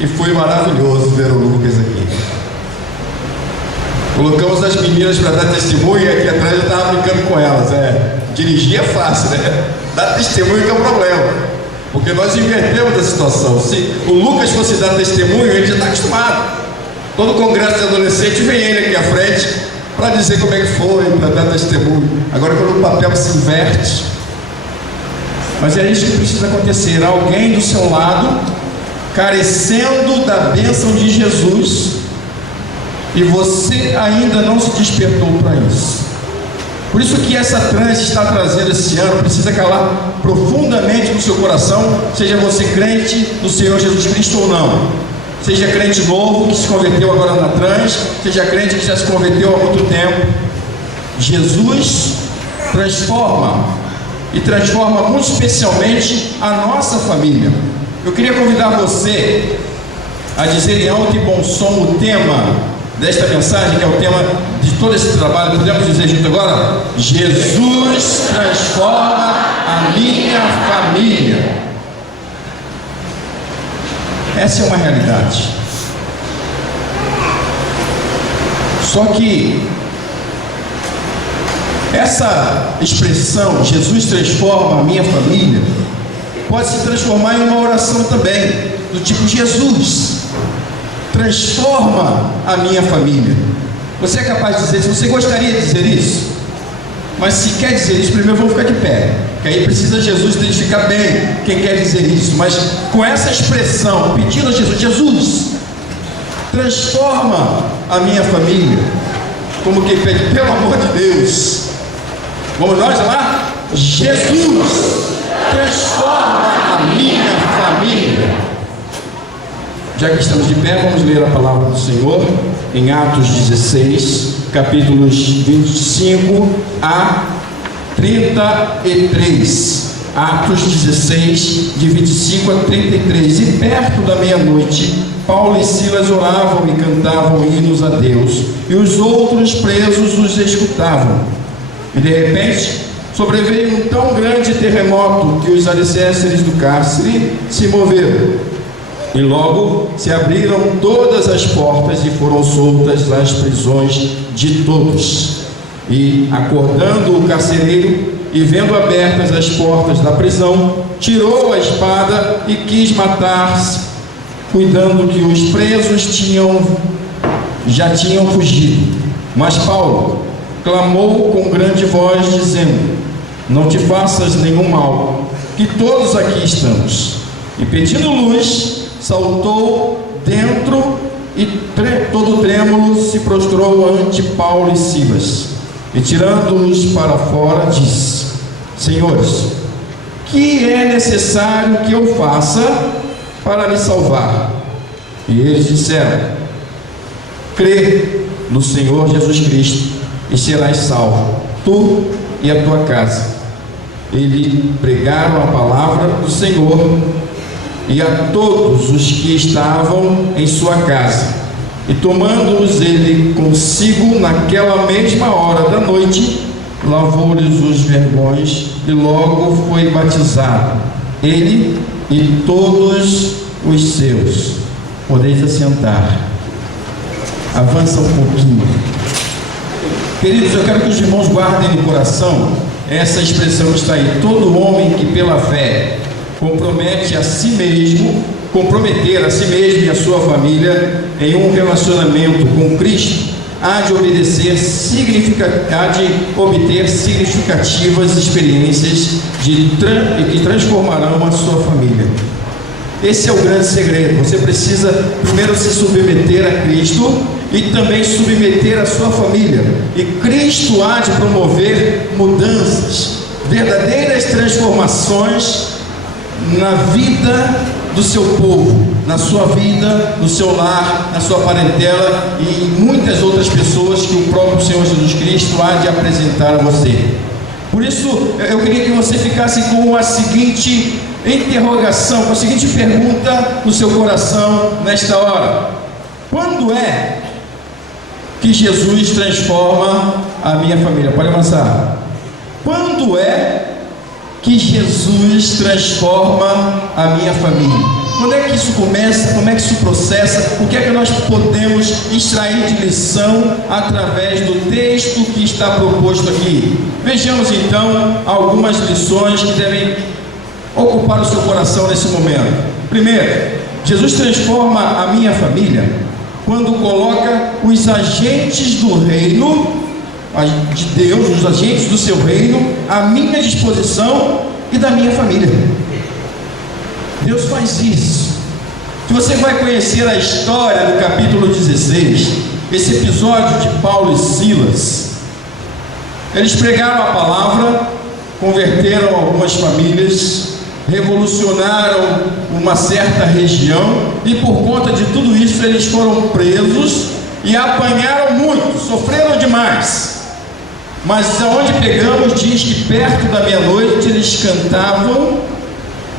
E foi maravilhoso ver o Lucas aqui. Colocamos as meninas para dar testemunho, e aqui atrás eu estava brincando com elas. Dirigir é fácil, né? Dar testemunho que é um problema, porque nós invertemos a situação. Se o Lucas fosse dar testemunho, ele já está acostumado. Todo congresso de adolescente vem ele aqui à frente para dizer como é que foi, para dar testemunho. Agora quando o papel se inverte. Mas é isso que precisa acontecer. Alguém do seu lado carecendo da bênção de Jesus e você ainda não se despertou para isso. Por isso que essa Trans está trazendo esse ano, precisa calar profundamente no seu coração, seja você crente no Senhor Jesus Cristo ou não. Seja crente novo que se converteu agora na Trans, seja crente que já se converteu há muito tempo. Jesus transforma, e transforma muito especialmente a nossa família. Eu queria convidar você a dizer em alto e bom som o tema desta mensagem, que é o tema de todo esse trabalho. Podemos dizer junto agora? Jesus transforma a minha família. Essa é uma realidade. Só que essa expressão, Jesus transforma a minha família, pode se transformar em uma oração também, do tipo: Jesus transforma a minha família. Você é capaz de dizer isso? Você gostaria de dizer isso? Mas se quer dizer isso, primeiro vamos ficar de pé, que aí precisa Jesus identificar bem quem quer dizer isso. Mas com essa expressão, pedindo a Jesus: Jesus transforma a minha família, como quem pede, pelo amor de Deus. Vamos nós lá? Jesus transforma a minha família. Já que estamos de pé, vamos ler a palavra do Senhor em Atos 16, capítulos 25 a 33. Atos 16, de 25 a 33. E perto da meia-noite, Paulo e Silas oravam e cantavam hinos a Deus, e os outros presos os escutavam. E de repente, sobreveio um tão grande terremoto que os alicerces do cárcere se moveram. E logo se abriram todas as portas e foram soltas as prisões de todos. E, acordando o carcereiro, e vendo abertas as portas da prisão, tirou a espada e quis matar-se, cuidando que os presos já tinham fugido. Mas Paulo clamou com grande voz, dizendo: não te faças nenhum mal, que todos aqui estamos. E pedindo luz, saltou dentro e todo trêmulo se prostrou ante Paulo e Silas. E tirando-os para fora, disse: senhores, que é necessário que eu faça para me salvar? E eles disseram: crê no Senhor Jesus Cristo e serás salvo, tu e a tua casa. Eles pregaram a palavra do Senhor e a todos os que estavam em sua casa. E tomando-os ele consigo naquela mesma hora da noite, lavou-lhes os vergões e logo foi batizado, ele e todos os seus. Podeis assentar. Avança um pouquinho. Queridos, eu quero que os irmãos guardem no coração essa expressão que está aí: todo homem que pela fé comprometer a si mesmo e a sua família em um relacionamento com Cristo, há de obter significativas experiências que transformarão a sua família. Esse é o grande segredo. Você precisa primeiro se submeter a Cristo e também submeter a sua família. E Cristo há de promover mudanças, verdadeiras transformações na vida do seu povo, na sua vida, no seu lar, na sua parentela e em muitas outras pessoas que o próprio Senhor Jesus Cristo há de apresentar a você. Por isso, eu queria que você ficasse com a seguinte interrogação, com a seguinte pergunta no seu coração nesta hora: quando é que Jesus transforma a minha família? Pode avançar. Quando é que Jesus transforma a minha família? Quando é que isso começa? Como é que isso processa? O que é que nós podemos extrair de lição através do texto que está proposto aqui? Vejamos então algumas lições que devem ocupar o seu coração nesse momento. Primeiro, Jesus transforma a minha família quando coloca os agentes do reino de Deus, os agentes do seu reino, à minha disposição e da minha família. Deus faz isso. Se você vai conhecer a história do capítulo 16, esse episódio de Paulo e Silas, eles pregaram a palavra, converteram algumas famílias, revolucionaram uma certa região, e por conta de tudo isso eles foram presos e apanharam muito, sofreram demais. Mas aonde pegamos, diz que perto da meia-noite eles cantavam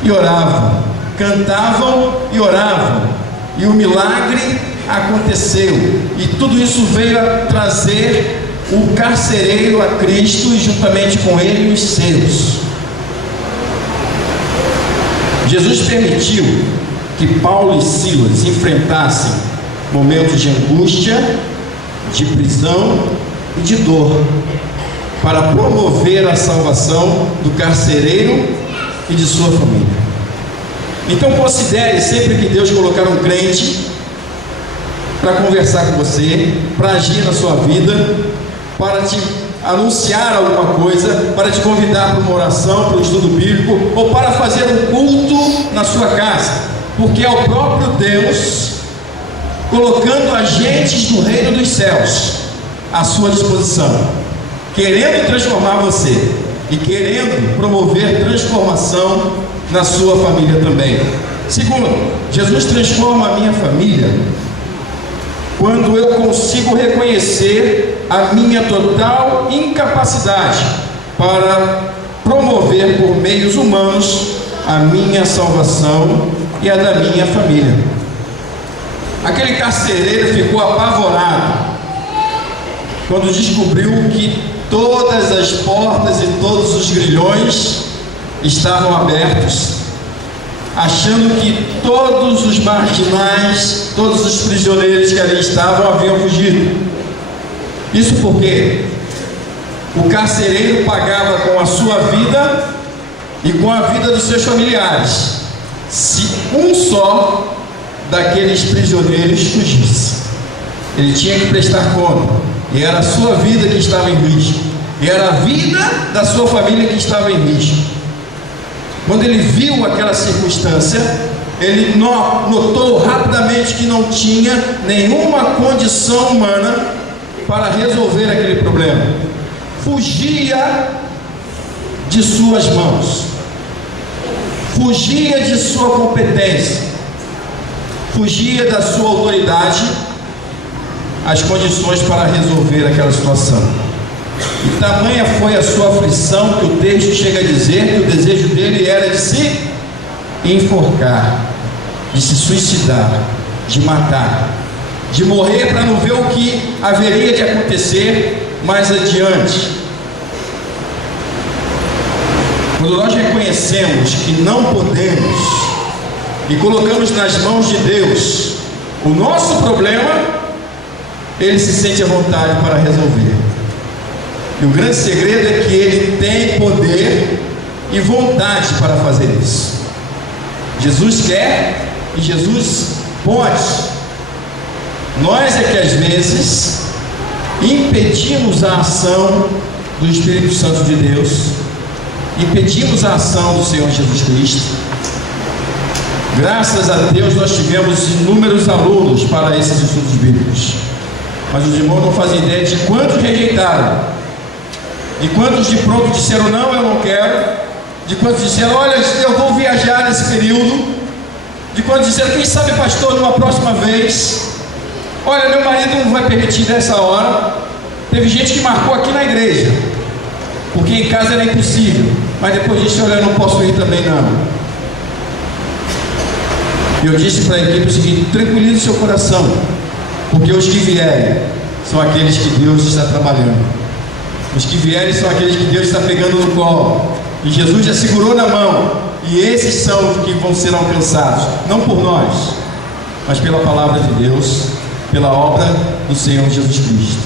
e oravam, e o milagre aconteceu, e tudo isso veio a trazer o carcereiro a Cristo e juntamente com ele os seus. Jesus permitiu que Paulo e Silas enfrentassem momentos de angústia, de prisão e de dor, para promover a salvação do carcereiro e de sua família. Então considere sempre que Deus colocar um crente para conversar com você, para agir na sua vida, para te anunciar alguma coisa, para te convidar para uma oração, para um estudo bíblico, ou para fazer um culto na sua casa, porque é o próprio Deus colocando agentes do reino dos céus à sua disposição, querendo transformar você. e querendo promover transformação na sua família também. Segundo, Jesus transforma a minha família quando eu consigo reconhecer a minha total incapacidade para promover por meios humanos a minha salvação e a da minha família. Aquele carcereiro ficou apavorado quando descobriu que todas as portas e todos os grilhões estavam abertos, achando que todos os marginais, todos os prisioneiros que ali estavam haviam fugido. Isso porque o carcereiro pagava com a sua vida e com a vida dos seus familiares se um só daqueles prisioneiros fugisse. Ele tinha que prestar conta, e era a sua vida que estava em risco, e era a vida da sua família que estava em risco. Quando ele viu aquela circunstância, ele notou rapidamente que não tinha nenhuma condição humana para resolver aquele problema. Fugia de suas mãos, fugia de sua competência, fugia da sua autoridade as condições para resolver aquela situação. E tamanha foi a sua aflição que o texto chega a dizer que o desejo dele era de se enforcar, de se suicidar, de matar, de morrer para não ver o que haveria de acontecer mais adiante. Quando nós reconhecemos que não podemos e colocamos nas mãos de Deus o nosso problema, Ele se sente à vontade para resolver. E o grande segredo é que Ele tem poder e vontade para fazer isso. Jesus quer e Jesus pode. Nós é que às vezes impedimos a ação do Espírito Santo de Deus, impedimos a ação do Senhor Jesus Cristo. Graças a Deus nós tivemos inúmeros alunos para esses estudos bíblicos, mas os irmãos não fazem ideia de quantos rejeitaram, de quantos de pronto disseram não, eu não quero, de quantos disseram olha, eu vou viajar nesse período, de quantos disseram quem sabe pastor numa próxima vez, olha meu marido não vai permitir nessa hora. Teve gente que marcou aqui na igreja, porque em casa era impossível, mas depois disse olha, eu não posso ir também não. E eu disse para a equipe o seguinte: tranquilize seu coração, porque os que vierem são aqueles que Deus está trabalhando, os que vierem são aqueles que Deus está pegando no colo, e Jesus já segurou na mão, e esses são os que vão ser alcançados, não por nós, mas pela palavra de Deus, pela obra do Senhor Jesus Cristo.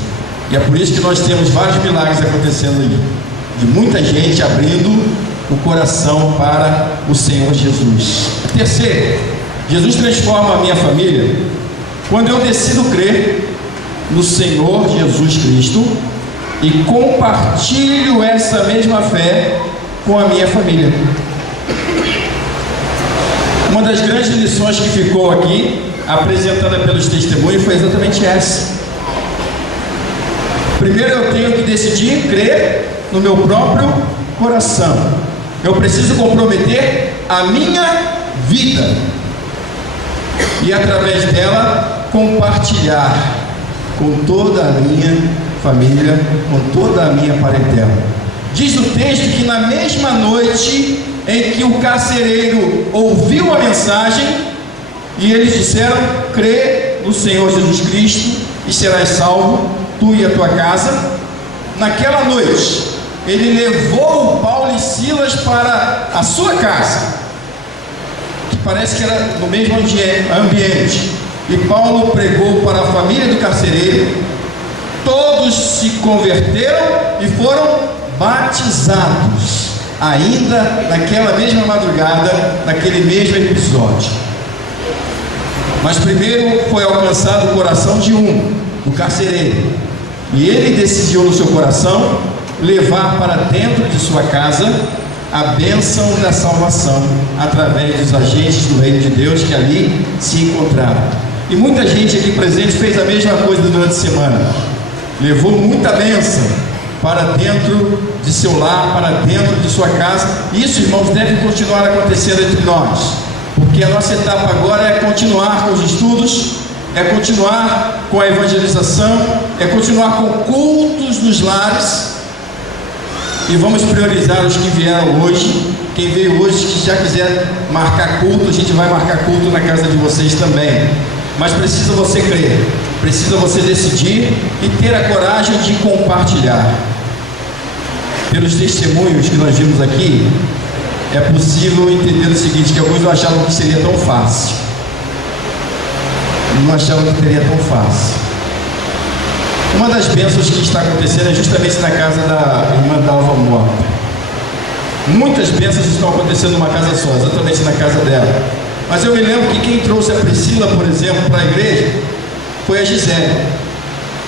E é por isso que nós temos vários milagres acontecendo aí, de muita gente abrindo o coração para o Senhor Jesus. Terceiro, Jesus transforma a minha família quando eu decido crer no Senhor Jesus Cristo e compartilho essa mesma fé com a minha família. Uma das grandes lições que ficou aqui, apresentada pelos testemunhos, foi exatamente essa. Primeiro eu tenho que decidir crer no meu próprio coração. Eu preciso comprometer a minha vida e através dela compartilhar com toda a minha família, com toda a minha parentela. Diz o texto que na mesma noite em que o carcereiro ouviu a mensagem e eles disseram: crê no Senhor Jesus Cristo e serás salvo, tu e a tua casa. Naquela noite ele levou Paulo e Silas para a sua casa, que parece que era no mesmo ambiente, e Paulo pregou para a família do carcereiro. Todos se converteram e foram batizados ainda naquela mesma madrugada, naquele mesmo episódio. Mas primeiro foi alcançado o coração de do carcereiro, e ele decidiu no seu coração levar para dentro de sua casa a bênção da salvação através dos agentes do reino de Deus que ali se encontraram. E muita gente aqui presente fez a mesma coisa durante a semana, levou muita bênção para dentro de seu lar, para dentro de sua casa. Isso, irmãos, deve continuar acontecendo entre nós, porque a nossa etapa agora é continuar com os estudos, é continuar com a evangelização, é continuar com cultos nos lares, e vamos priorizar os que vieram hoje. Quem veio hoje, que já quiser marcar culto, a gente vai marcar culto na casa de vocês também. Mas precisa você crer, precisa você decidir e ter a coragem de compartilhar. Pelos testemunhos que nós vimos aqui, é possível entender o seguinte, que alguns não achavam que seria tão fácil. Não achavam que seria tão fácil. Uma das bênçãos que está acontecendo é justamente na casa da irmã Dalva Mota. Muitas bênçãos estão acontecendo numa casa só, exatamente na casa dela. Mas eu me lembro que quem trouxe a Priscila, por exemplo, para a igreja, foi a Gisele.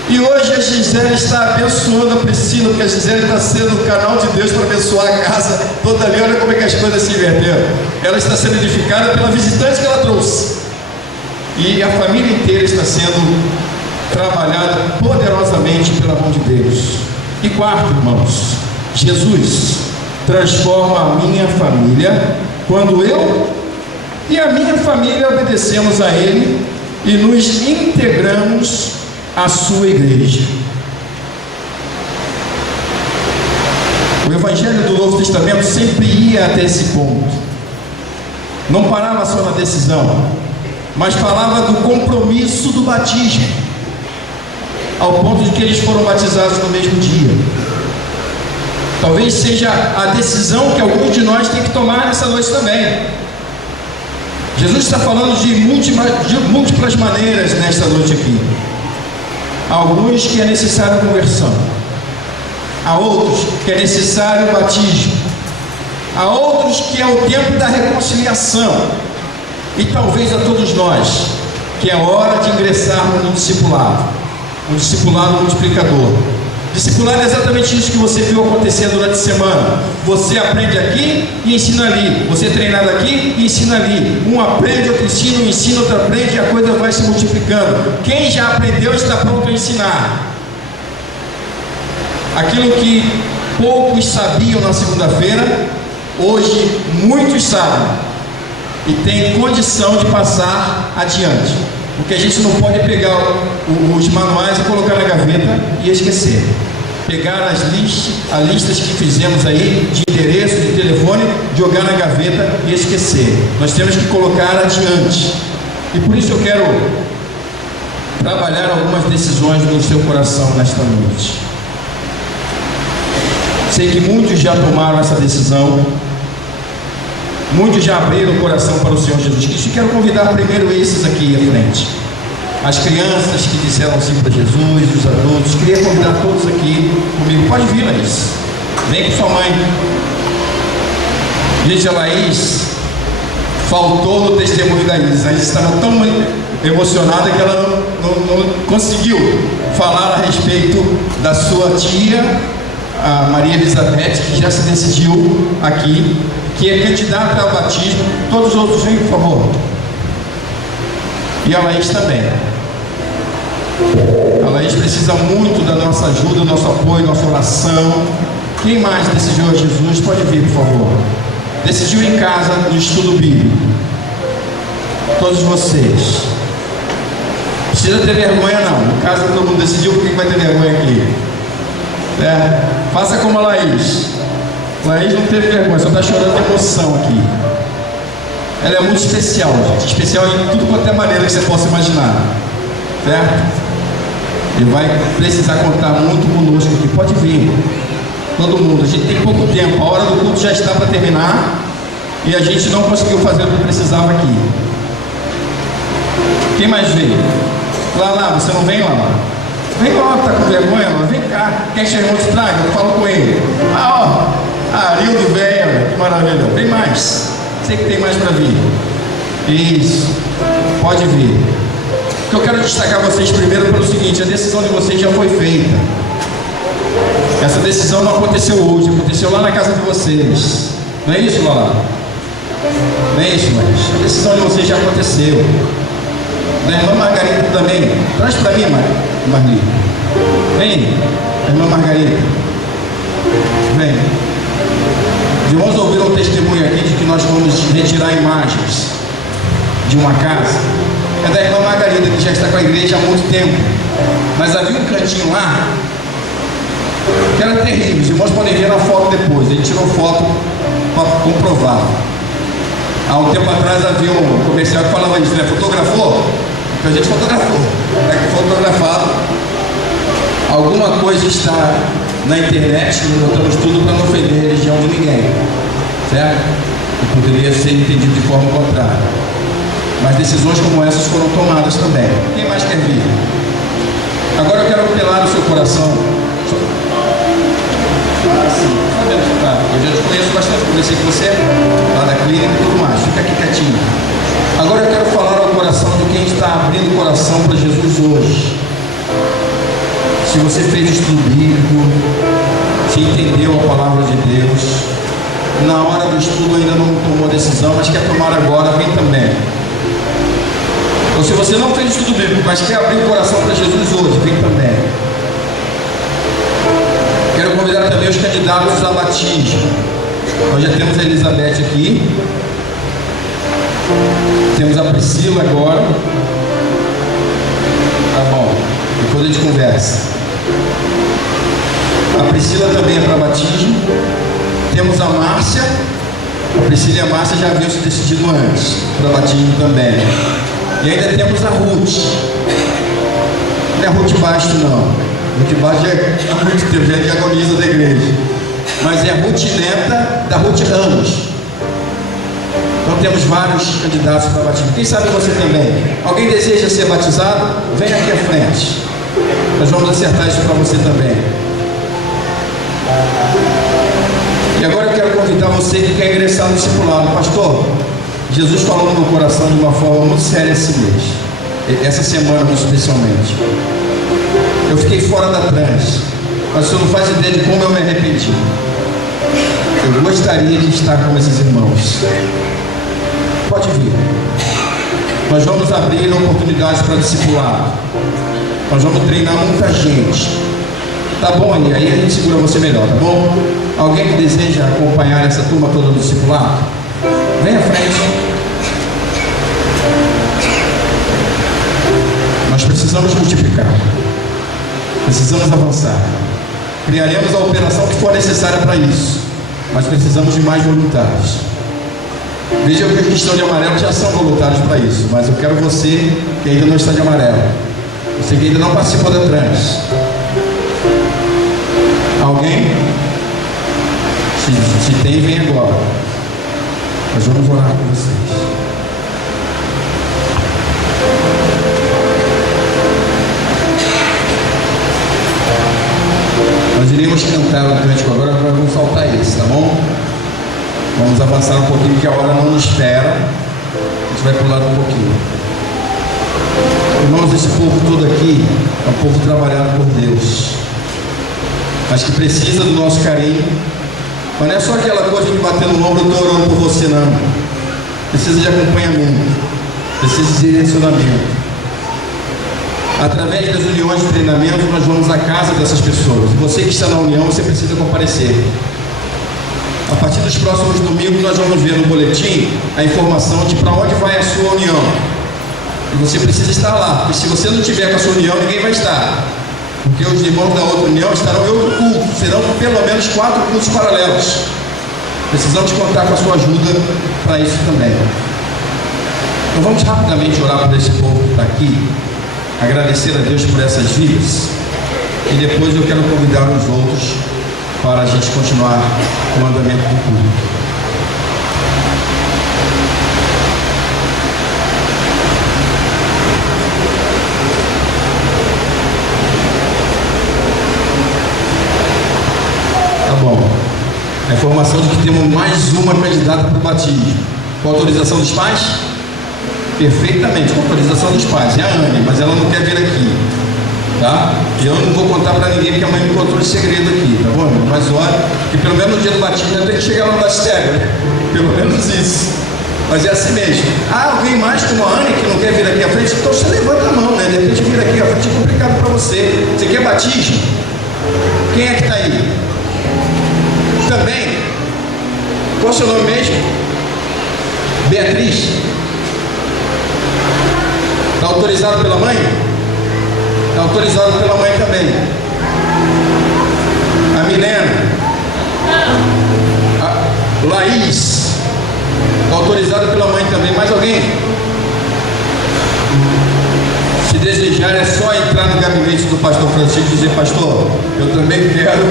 E hoje a Gisele está abençoando a Priscila, porque a Gisele está sendo o canal de Deus para abençoar a casa toda ali. Olha como é que as coisas se inverteram. Ela está sendo edificada pela visitante que ela trouxe. E a família inteira está sendo trabalhada poderosamente pela mão de Deus. E quarto, irmãos, Jesus transforma a minha família quando eu e a minha família obedecemos a Ele e nos integramos à sua igreja. O Evangelho do Novo Testamento sempre ia até esse ponto. Não parava só na decisão, mas falava do compromisso do batismo, ao ponto de que eles foram batizados no mesmo dia. Talvez seja a decisão que alguns de nós tem que tomar nessa noite também. Jesus está falando de múltiplas maneiras nesta noite aqui. Há alguns que é necessário conversão, há outros que é necessário batismo, há outros que é o tempo da reconciliação, e talvez a todos nós que é hora de ingressarmos no discipulado, um discipulado multiplicador. Discipulado é exatamente isso que você viu acontecer durante a semana. Você aprende aqui e ensina ali. Você é treinado aqui e ensina ali. Um aprende, outro ensina, um ensina, outro aprende, e a coisa vai se multiplicando. Quem já aprendeu está pronto a ensinar. Aquilo que poucos sabiam na segunda-feira, hoje muitos sabem e tem condição de passar adiante. Porque a gente não pode pegar os manuais e colocar na gaveta e esquecer. Pegar as listas que fizemos aí, de endereço, de telefone, jogar na gaveta e esquecer. Nós temos que colocar adiante. E por isso eu quero trabalhar algumas decisões no seu coração nesta noite. Sei que muitos já tomaram essa decisão. Muitos já abriram o coração para o Senhor Jesus Cristo. E quero convidar primeiro esses aqui à frente. As crianças que disseram sim para Jesus, os adultos. Queria convidar todos aqui comigo. Pode vir, Laís. Vem com sua mãe. Gente, a Laís faltou no testemunho da Laís. A Laís estava tão emocionada que ela não conseguiu falar a respeito da sua tia, a Maria Elizabeth, que já se decidiu aqui, que é candidata ao batismo. Todos os outros, vem, por favor. E a Laís também. A Laís precisa muito da nossa ajuda, nosso apoio, nossa oração. Quem mais decidiu a Jesus? Pode vir, por favor. Decidiu em casa, no estudo bíblico. Todos vocês. Não precisa ter vergonha não. Em casa todo mundo decidiu, por que vai ter vergonha aqui? Faça como a Laís. Laís não teve vergonha, só está chorando de emoção aqui. Ela é muito especial, gente. Especial em tudo quanto é maneira que você possa imaginar. Certo? E vai precisar contar muito conosco aqui. Pode vir. Todo mundo. A gente tem pouco tempo. A hora do culto já está para terminar. E a gente não conseguiu fazer o que precisava aqui. Quem mais veio? Lá, você não vem lá? Vem lá, tá com vergonha? Vem cá. Quer que seu irmão te traga? Eu falo com ele. Arildo veio, que maravilha. Vem mais. Sei que tem mais para vir. Isso. Pode vir. O que eu quero destacar vocês primeiro pelo seguinte: a decisão de vocês já foi feita. Essa decisão não aconteceu hoje, aconteceu lá na casa de vocês. Não é isso, Lala? Não é isso, mas a decisão de vocês já aconteceu. Da irmã Margarida também. Traz para mim, Marli. Vem, a irmã Margarida. Bem, os irmãos ouviram um testemunho aqui de que nós vamos retirar imagens de uma casa. É da irmã Margarida, que já está com a igreja há muito tempo. Mas havia um cantinho lá que era terrível. Os irmãos podem ver na foto depois. A gente tirou foto para comprovar. Há um tempo atrás havia um comercial que falava isso, né? Fotografou? A gente fotografou. É fotografado. Alguma coisa está na internet, nós botamos tudo para não ofender a religião de ninguém. Certo? E poderia ser entendido de forma contrária. Mas decisões como essas foram tomadas também. Quem mais quer vir? Agora eu quero apelar no seu coração. Eu já te conheço bastante, conversei com você lá da clínica e tudo mais. Fica aqui quietinho. Agora eu quero falar ao coração de quem está abrindo o coração para Jesus hoje. Se você fez estudo bíblico, se entendeu a palavra de Deus, na hora do estudo ainda não tomou decisão, mas quer tomar agora, vem também. Ou se você não fez estudo bíblico, mas quer abrir o coração para Jesus hoje, vem também. Quero convidar também os candidatos a batismo. Nós já temos a Elizabeth aqui. Temos a Priscila agora. Tá bom, depois a gente conversa. A Priscila também é para batismo. Temos a Márcia. A Priscila e a Márcia já haviam se decidido antes para batismo também. E ainda temos a Ruth. Não é Ruth Basto não. Ruth Basto há muito tempo, já é diaconisa da igreja. Mas é a Ruth neta da Ruth Ramos. Então temos vários candidatos para batismo. Quem sabe você também? Alguém deseja ser batizado? Vem aqui à frente. Nós vamos acertar isso para você também. E agora eu quero convidar você que quer ingressar no discipulado. Pastor, Jesus falou no meu coração de uma forma muito séria esse mês, essa semana especialmente. Eu fiquei fora da trans, mas você não faz ideia de como eu me arrependi. Eu gostaria de estar com esses irmãos. Pode vir. Nós vamos abrir oportunidades para discipulado. Nós vamos treinar muita gente. Tá bom aí? Aí a gente segura você melhor, tá bom? Alguém que deseja acompanhar essa turma toda do discipulado? Vem à frente. Nós precisamos multiplicar. Precisamos avançar. Criaremos a operação que for necessária para isso. Mas precisamos de mais voluntários. Veja que os que estão de amarelo já são voluntários para isso. Mas eu quero você que ainda não está de amarelo. Você que ainda não participou da trans. Alguém? Se tem, vem agora. Nós vamos orar com vocês. Nós iremos cantar o cântico agora, mas vamos faltar esse, tá bom? Vamos avançar um pouquinho, porque a hora não nos espera. A gente vai pular um pouquinho. Irmãos, esse povo todo aqui é um povo trabalhado por Deus, mas que precisa do nosso carinho. Mas não é só aquela coisa de bater no ombro, eu estou orando por você, não. Precisa de acompanhamento, precisa de direcionamento. Através das uniões de treinamento, nós vamos à casa dessas pessoas. Você que está na união, você precisa comparecer. A partir dos próximos domingos, nós vamos ver no boletim a informação de para onde vai a sua união. E você precisa estar lá, porque se você não tiver com a sua união, ninguém vai estar. Porque os irmãos da outra união estarão em outro culto. Serão pelo menos 4 cultos paralelos. Precisamos contar com a sua ajuda para isso também. Então vamos rapidamente orar por esse povo que está aqui. Agradecer a Deus por essas vidas. E depois eu quero convidar os outros para a gente continuar o andamento do culto. Bom, a informação de que temos mais uma candidata para o batismo. Com autorização dos pais? Perfeitamente, com autorização dos pais. É a Anne, mas ela não quer vir aqui. Tá? E eu não vou contar para ninguém porque a mãe me contou esse segredo aqui, tá bom? Mas olha, que pelo menos no dia do batismo eu tenho que chegar lá no batistério, né? Pelo menos isso. Mas é assim mesmo. Ah, alguém mais como a Anne que não quer vir aqui à frente? Então você levanta a mão, né? De repente vir aqui à frente é complicado para você. Você quer batismo? Quem é que está aí? também, qual é o seu nome mesmo? Beatriz. Está autorizado pela mãe? Está autorizado pela mãe também. A Milena. A Laís. Está autorizado pela mãe também. Mais alguém? Se desejar, é só entrar no gabinete do pastor Francisco e dizer: pastor, eu também quero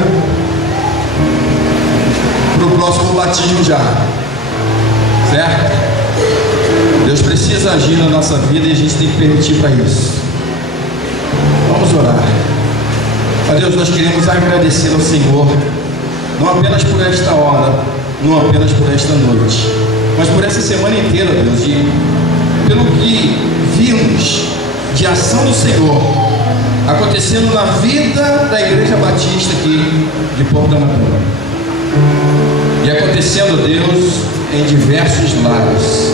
para o próximo batismo já. Certo? Deus precisa agir na nossa vida e a gente tem que permitir para isso. Vamos orar. Ó Deus, nós queremos agradecer ao Senhor, não apenas por esta hora, não apenas por esta noite, mas por essa semana inteira, Deus, pelo que vimos de ação do Senhor acontecendo na vida da Igreja Batista aqui de Porto Amador, e acontecendo, Deus, em diversos lares,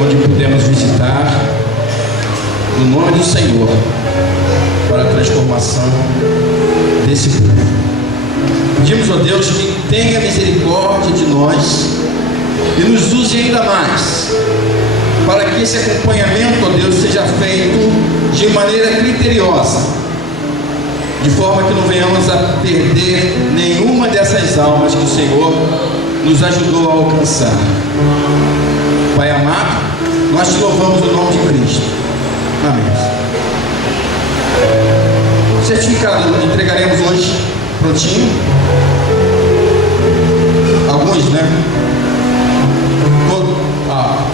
onde pudemos visitar no nome do Senhor para a transformação desse povo. Pedimos, ó Deus, que tenha misericórdia de nós e nos use ainda mais, para que esse acompanhamento, ó Deus, seja feito de maneira criteriosa, de forma que não venhamos a perder nenhuma dessas almas que o Senhor nos ajudou a alcançar. Pai amado, nós te louvamos o nome de Cristo. Amém. O certificado entregaremos hoje prontinho. Alguns, né?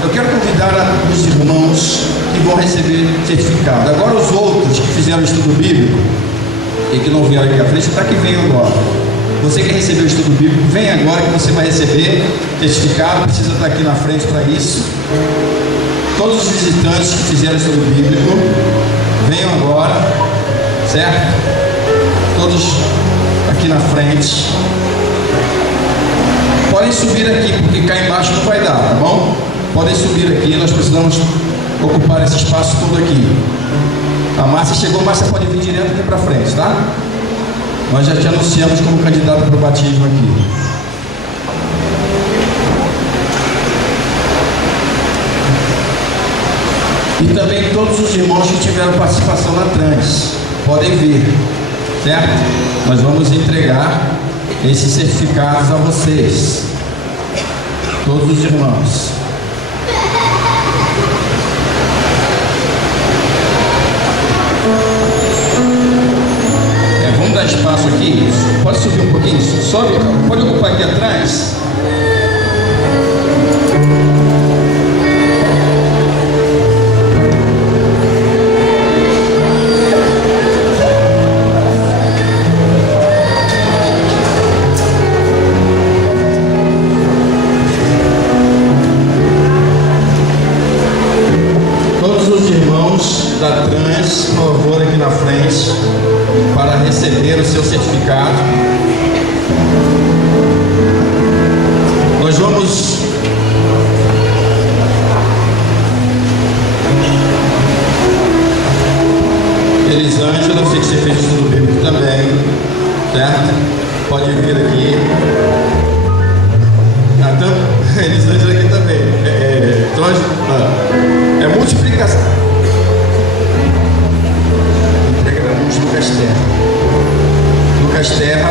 Eu quero convidar os irmãos que vão receber certificado. Agora os outros que fizeram o estudo bíblico e que não vieram aqui à frente, está que vem agora. Você que recebeu o estudo bíblico, vem agora que você vai receber certificado, precisa estar aqui na frente para isso. Todos os visitantes que fizeram o estudo bíblico, venham agora, certo? Todos aqui na frente. Podem subir aqui, porque cá embaixo não vai dar, tá bom? Podem subir aqui, nós precisamos ocupar esse espaço todo aqui. A Márcia chegou, Márcia pode vir direto aqui para frente, tá? Nós já te anunciamos como candidato para o batismo aqui. E também todos os irmãos que tiveram participação na trans podem vir, certo? Nós vamos entregar esses certificados a vocês, todos os irmãos. Vamos dar espaço aqui. Pode subir um pouquinho? Sobe, pode ocupar aqui atrás. Da trans, por favor, aqui na frente para receber o seu certificado. Nós vamos Elisângela, eu sei que você fez estudo bíblico também, certo? Pode vir aqui. Elisângela aqui também. É multiplicação. Lucas Terra. Lucas Terra.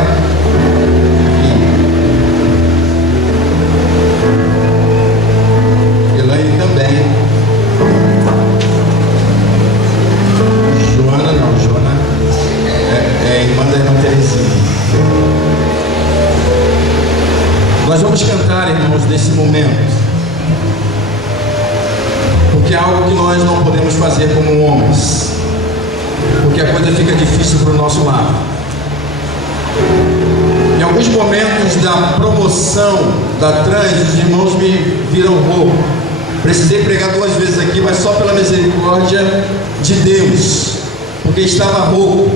Elaine também. Joana não, Joana é irmã da irmã Terezinha. Nós vamos cantar, irmãos, nesse momento, porque é algo que nós não podemos fazer como homens, porque a coisa fica difícil para o nosso lado. Em alguns momentos da promoção da trans, os irmãos me viram rouco. Precisei pregar 2 vezes aqui, mas só pela misericórdia de Deus, porque estava rouco.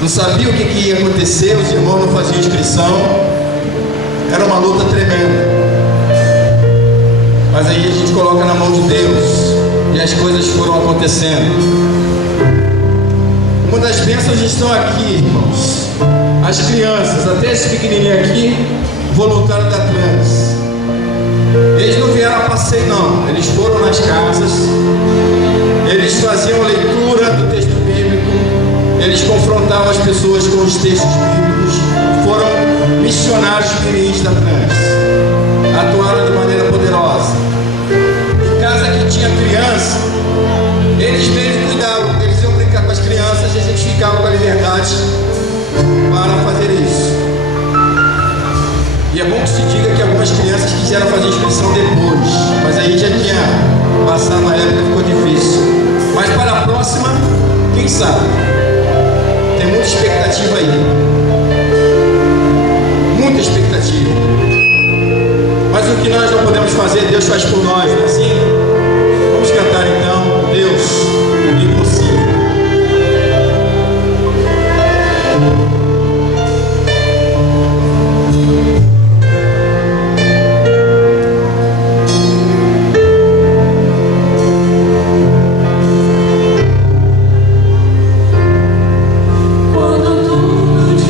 Não sabia o que ia acontecer, os irmãos não faziam inscrição. Era uma luta tremenda. Mas aí a gente coloca na mão de Deus e as coisas foram acontecendo. Uma das bênçãos estão aqui, irmãos. as crianças, até esse pequenininho aqui, voluntário da Trans. Eles não vieram a passeio não, eles foram nas casas, eles faziam a leitura do texto bíblico, eles confrontavam as pessoas com os textos bíblicos, foram missionários mirins da Trans, atuaram de maneira poderosa. Em casa que tinha criança, eles mesmos cuidavam, eles iam brincar com as crianças e a gente ficava com a liberdade para fazer isso. E é bom que se diga que algumas crianças quiseram fazer inscrição depois, mas aí já tinha passado a época, ficou difícil. Mas para a próxima, quem sabe? Tem muita expectativa aí. Muita expectativa. Mas o que nós não podemos fazer, Deus faz por nós, não é assim? Vamos cantar então, Deus, o impossível. Quando tudo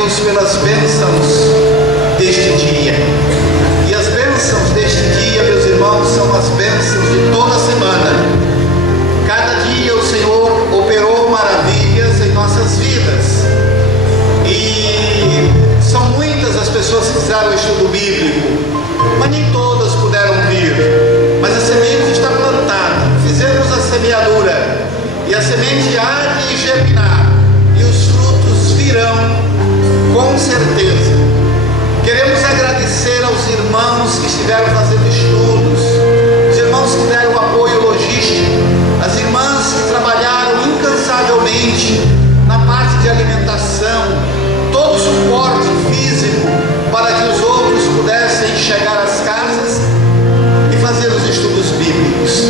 Deus pelas bênçãos deste dia. E as bênçãos deste dia, meus irmãos, são as bênçãos de toda a semana. Cada dia o Senhor operou maravilhas em nossas vidas. E são muitas as pessoas que fizeram o estudo bíblico, mas nem todas puderam vir. Mas a semente está plantada, fizemos a semeadura, e a semente há de germinar, e os frutos virão com certeza. Queremos agradecer aos irmãos que estiveram fazendo estudos, os irmãos que deram apoio logístico, as irmãs que trabalharam incansavelmente na parte de alimentação, todo o suporte físico para que os outros pudessem chegar às casas e fazer os estudos bíblicos.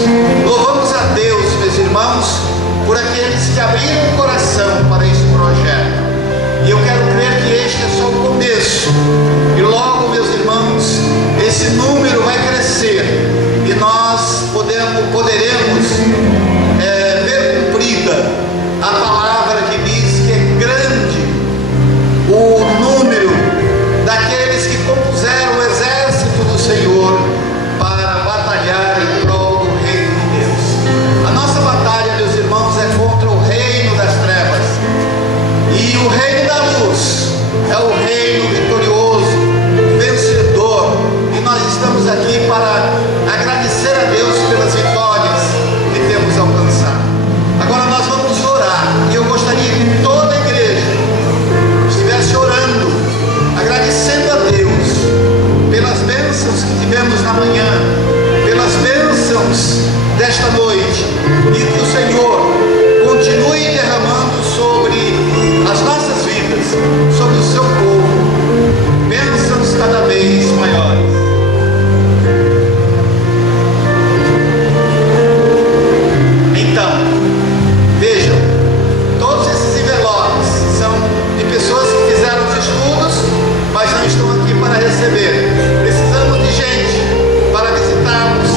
Louvamos a Deus, meus irmãos, por aqueles que abriram o coração para esse projeto. E eu quero crer que este é só o começo. E logo, meus irmãos, esse número vai crescer e nós poderemos ver cumprida a palavra que diz que é grande o número daqueles que compuseram o exército do Senhor para batalhar em prol do reino de Deus. A nossa batalha, meus irmãos, é contra o reino das trevas. E o reino da luz é o reino vitorioso, vencedor. E nós estamos aqui para agradecer a Deus pelas vitórias que temos alcançado. Agora nós vamos orar. E eu gostaria que toda a igreja estivesse orando, agradecendo a Deus pelas bênçãos que tivemos na manhã, pelas bênçãos desta noite, e que o Senhor continue derramando sobre as nossas vidas, sobre o seu povo, bênçãos cada vez maiores. Então, vejam, todos esses envelopes são de pessoas que fizeram os estudos, mas não estão aqui para receber. Precisamos de gente para visitarmos,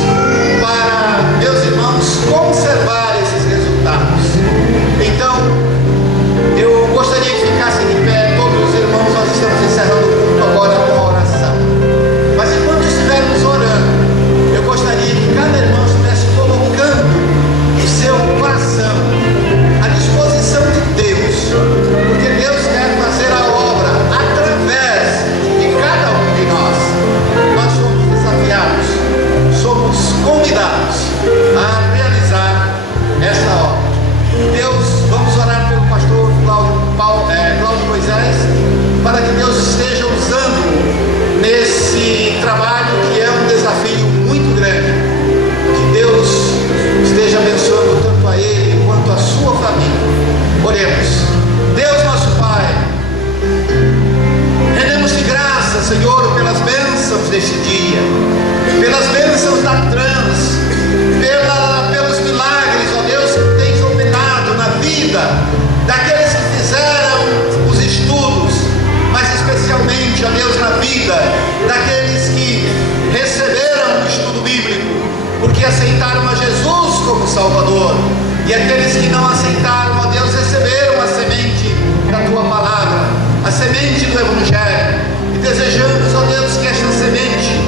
para, meus irmãos, conservar esses resultados. Então, eu gostaria que ficassem de pé, todos os irmãos. Nós estamos encerrando o culto agora com a oração. Mas enquanto estivermos orando, eu gostaria que cada irmão estivesse colocando o seu coração à disposição de Deus, porque Deus quer fazer a obra através de cada um de nós. Nós somos desafiados, somos convidados a realizar essa obra. Deus, vamos orar pelo pastor Cláudio Moisés, para que Deus esteja usando nesse trabalho que é um desafio muito grande. Que Deus esteja abençoando tanto a ele quanto a sua família. Oremos. Deus nosso Pai, rendemos-te graças, Senhor, pelas bênçãos deste dia, pelas bênçãos da trans, pelos milagres, ó Deus, que tens operado na vida daqueles que fizeram os estudos, mas especialmente, ó Deus, na vida daqueles que receberam o estudo bíblico, porque aceitaram a Jesus como Salvador, e aqueles que não aceitaram, ó Deus, receberam a semente da Tua Palavra, a semente do Evangelho, e desejamos, ó Deus, que esta semente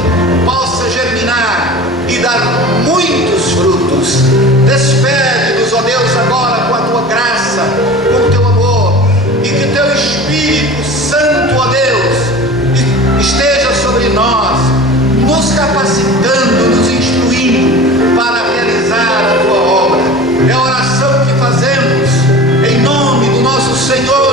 possa germinar e dar muitos frutos. Despede-nos, ó Deus, agora com a Tua graça, com o Teu amor, e que Teu Espírito Santo, ó Deus, esteja sobre nós, nos capacitando, nos instruindo para realizar a Tua obra. É a oração que fazemos em nome do nosso Senhor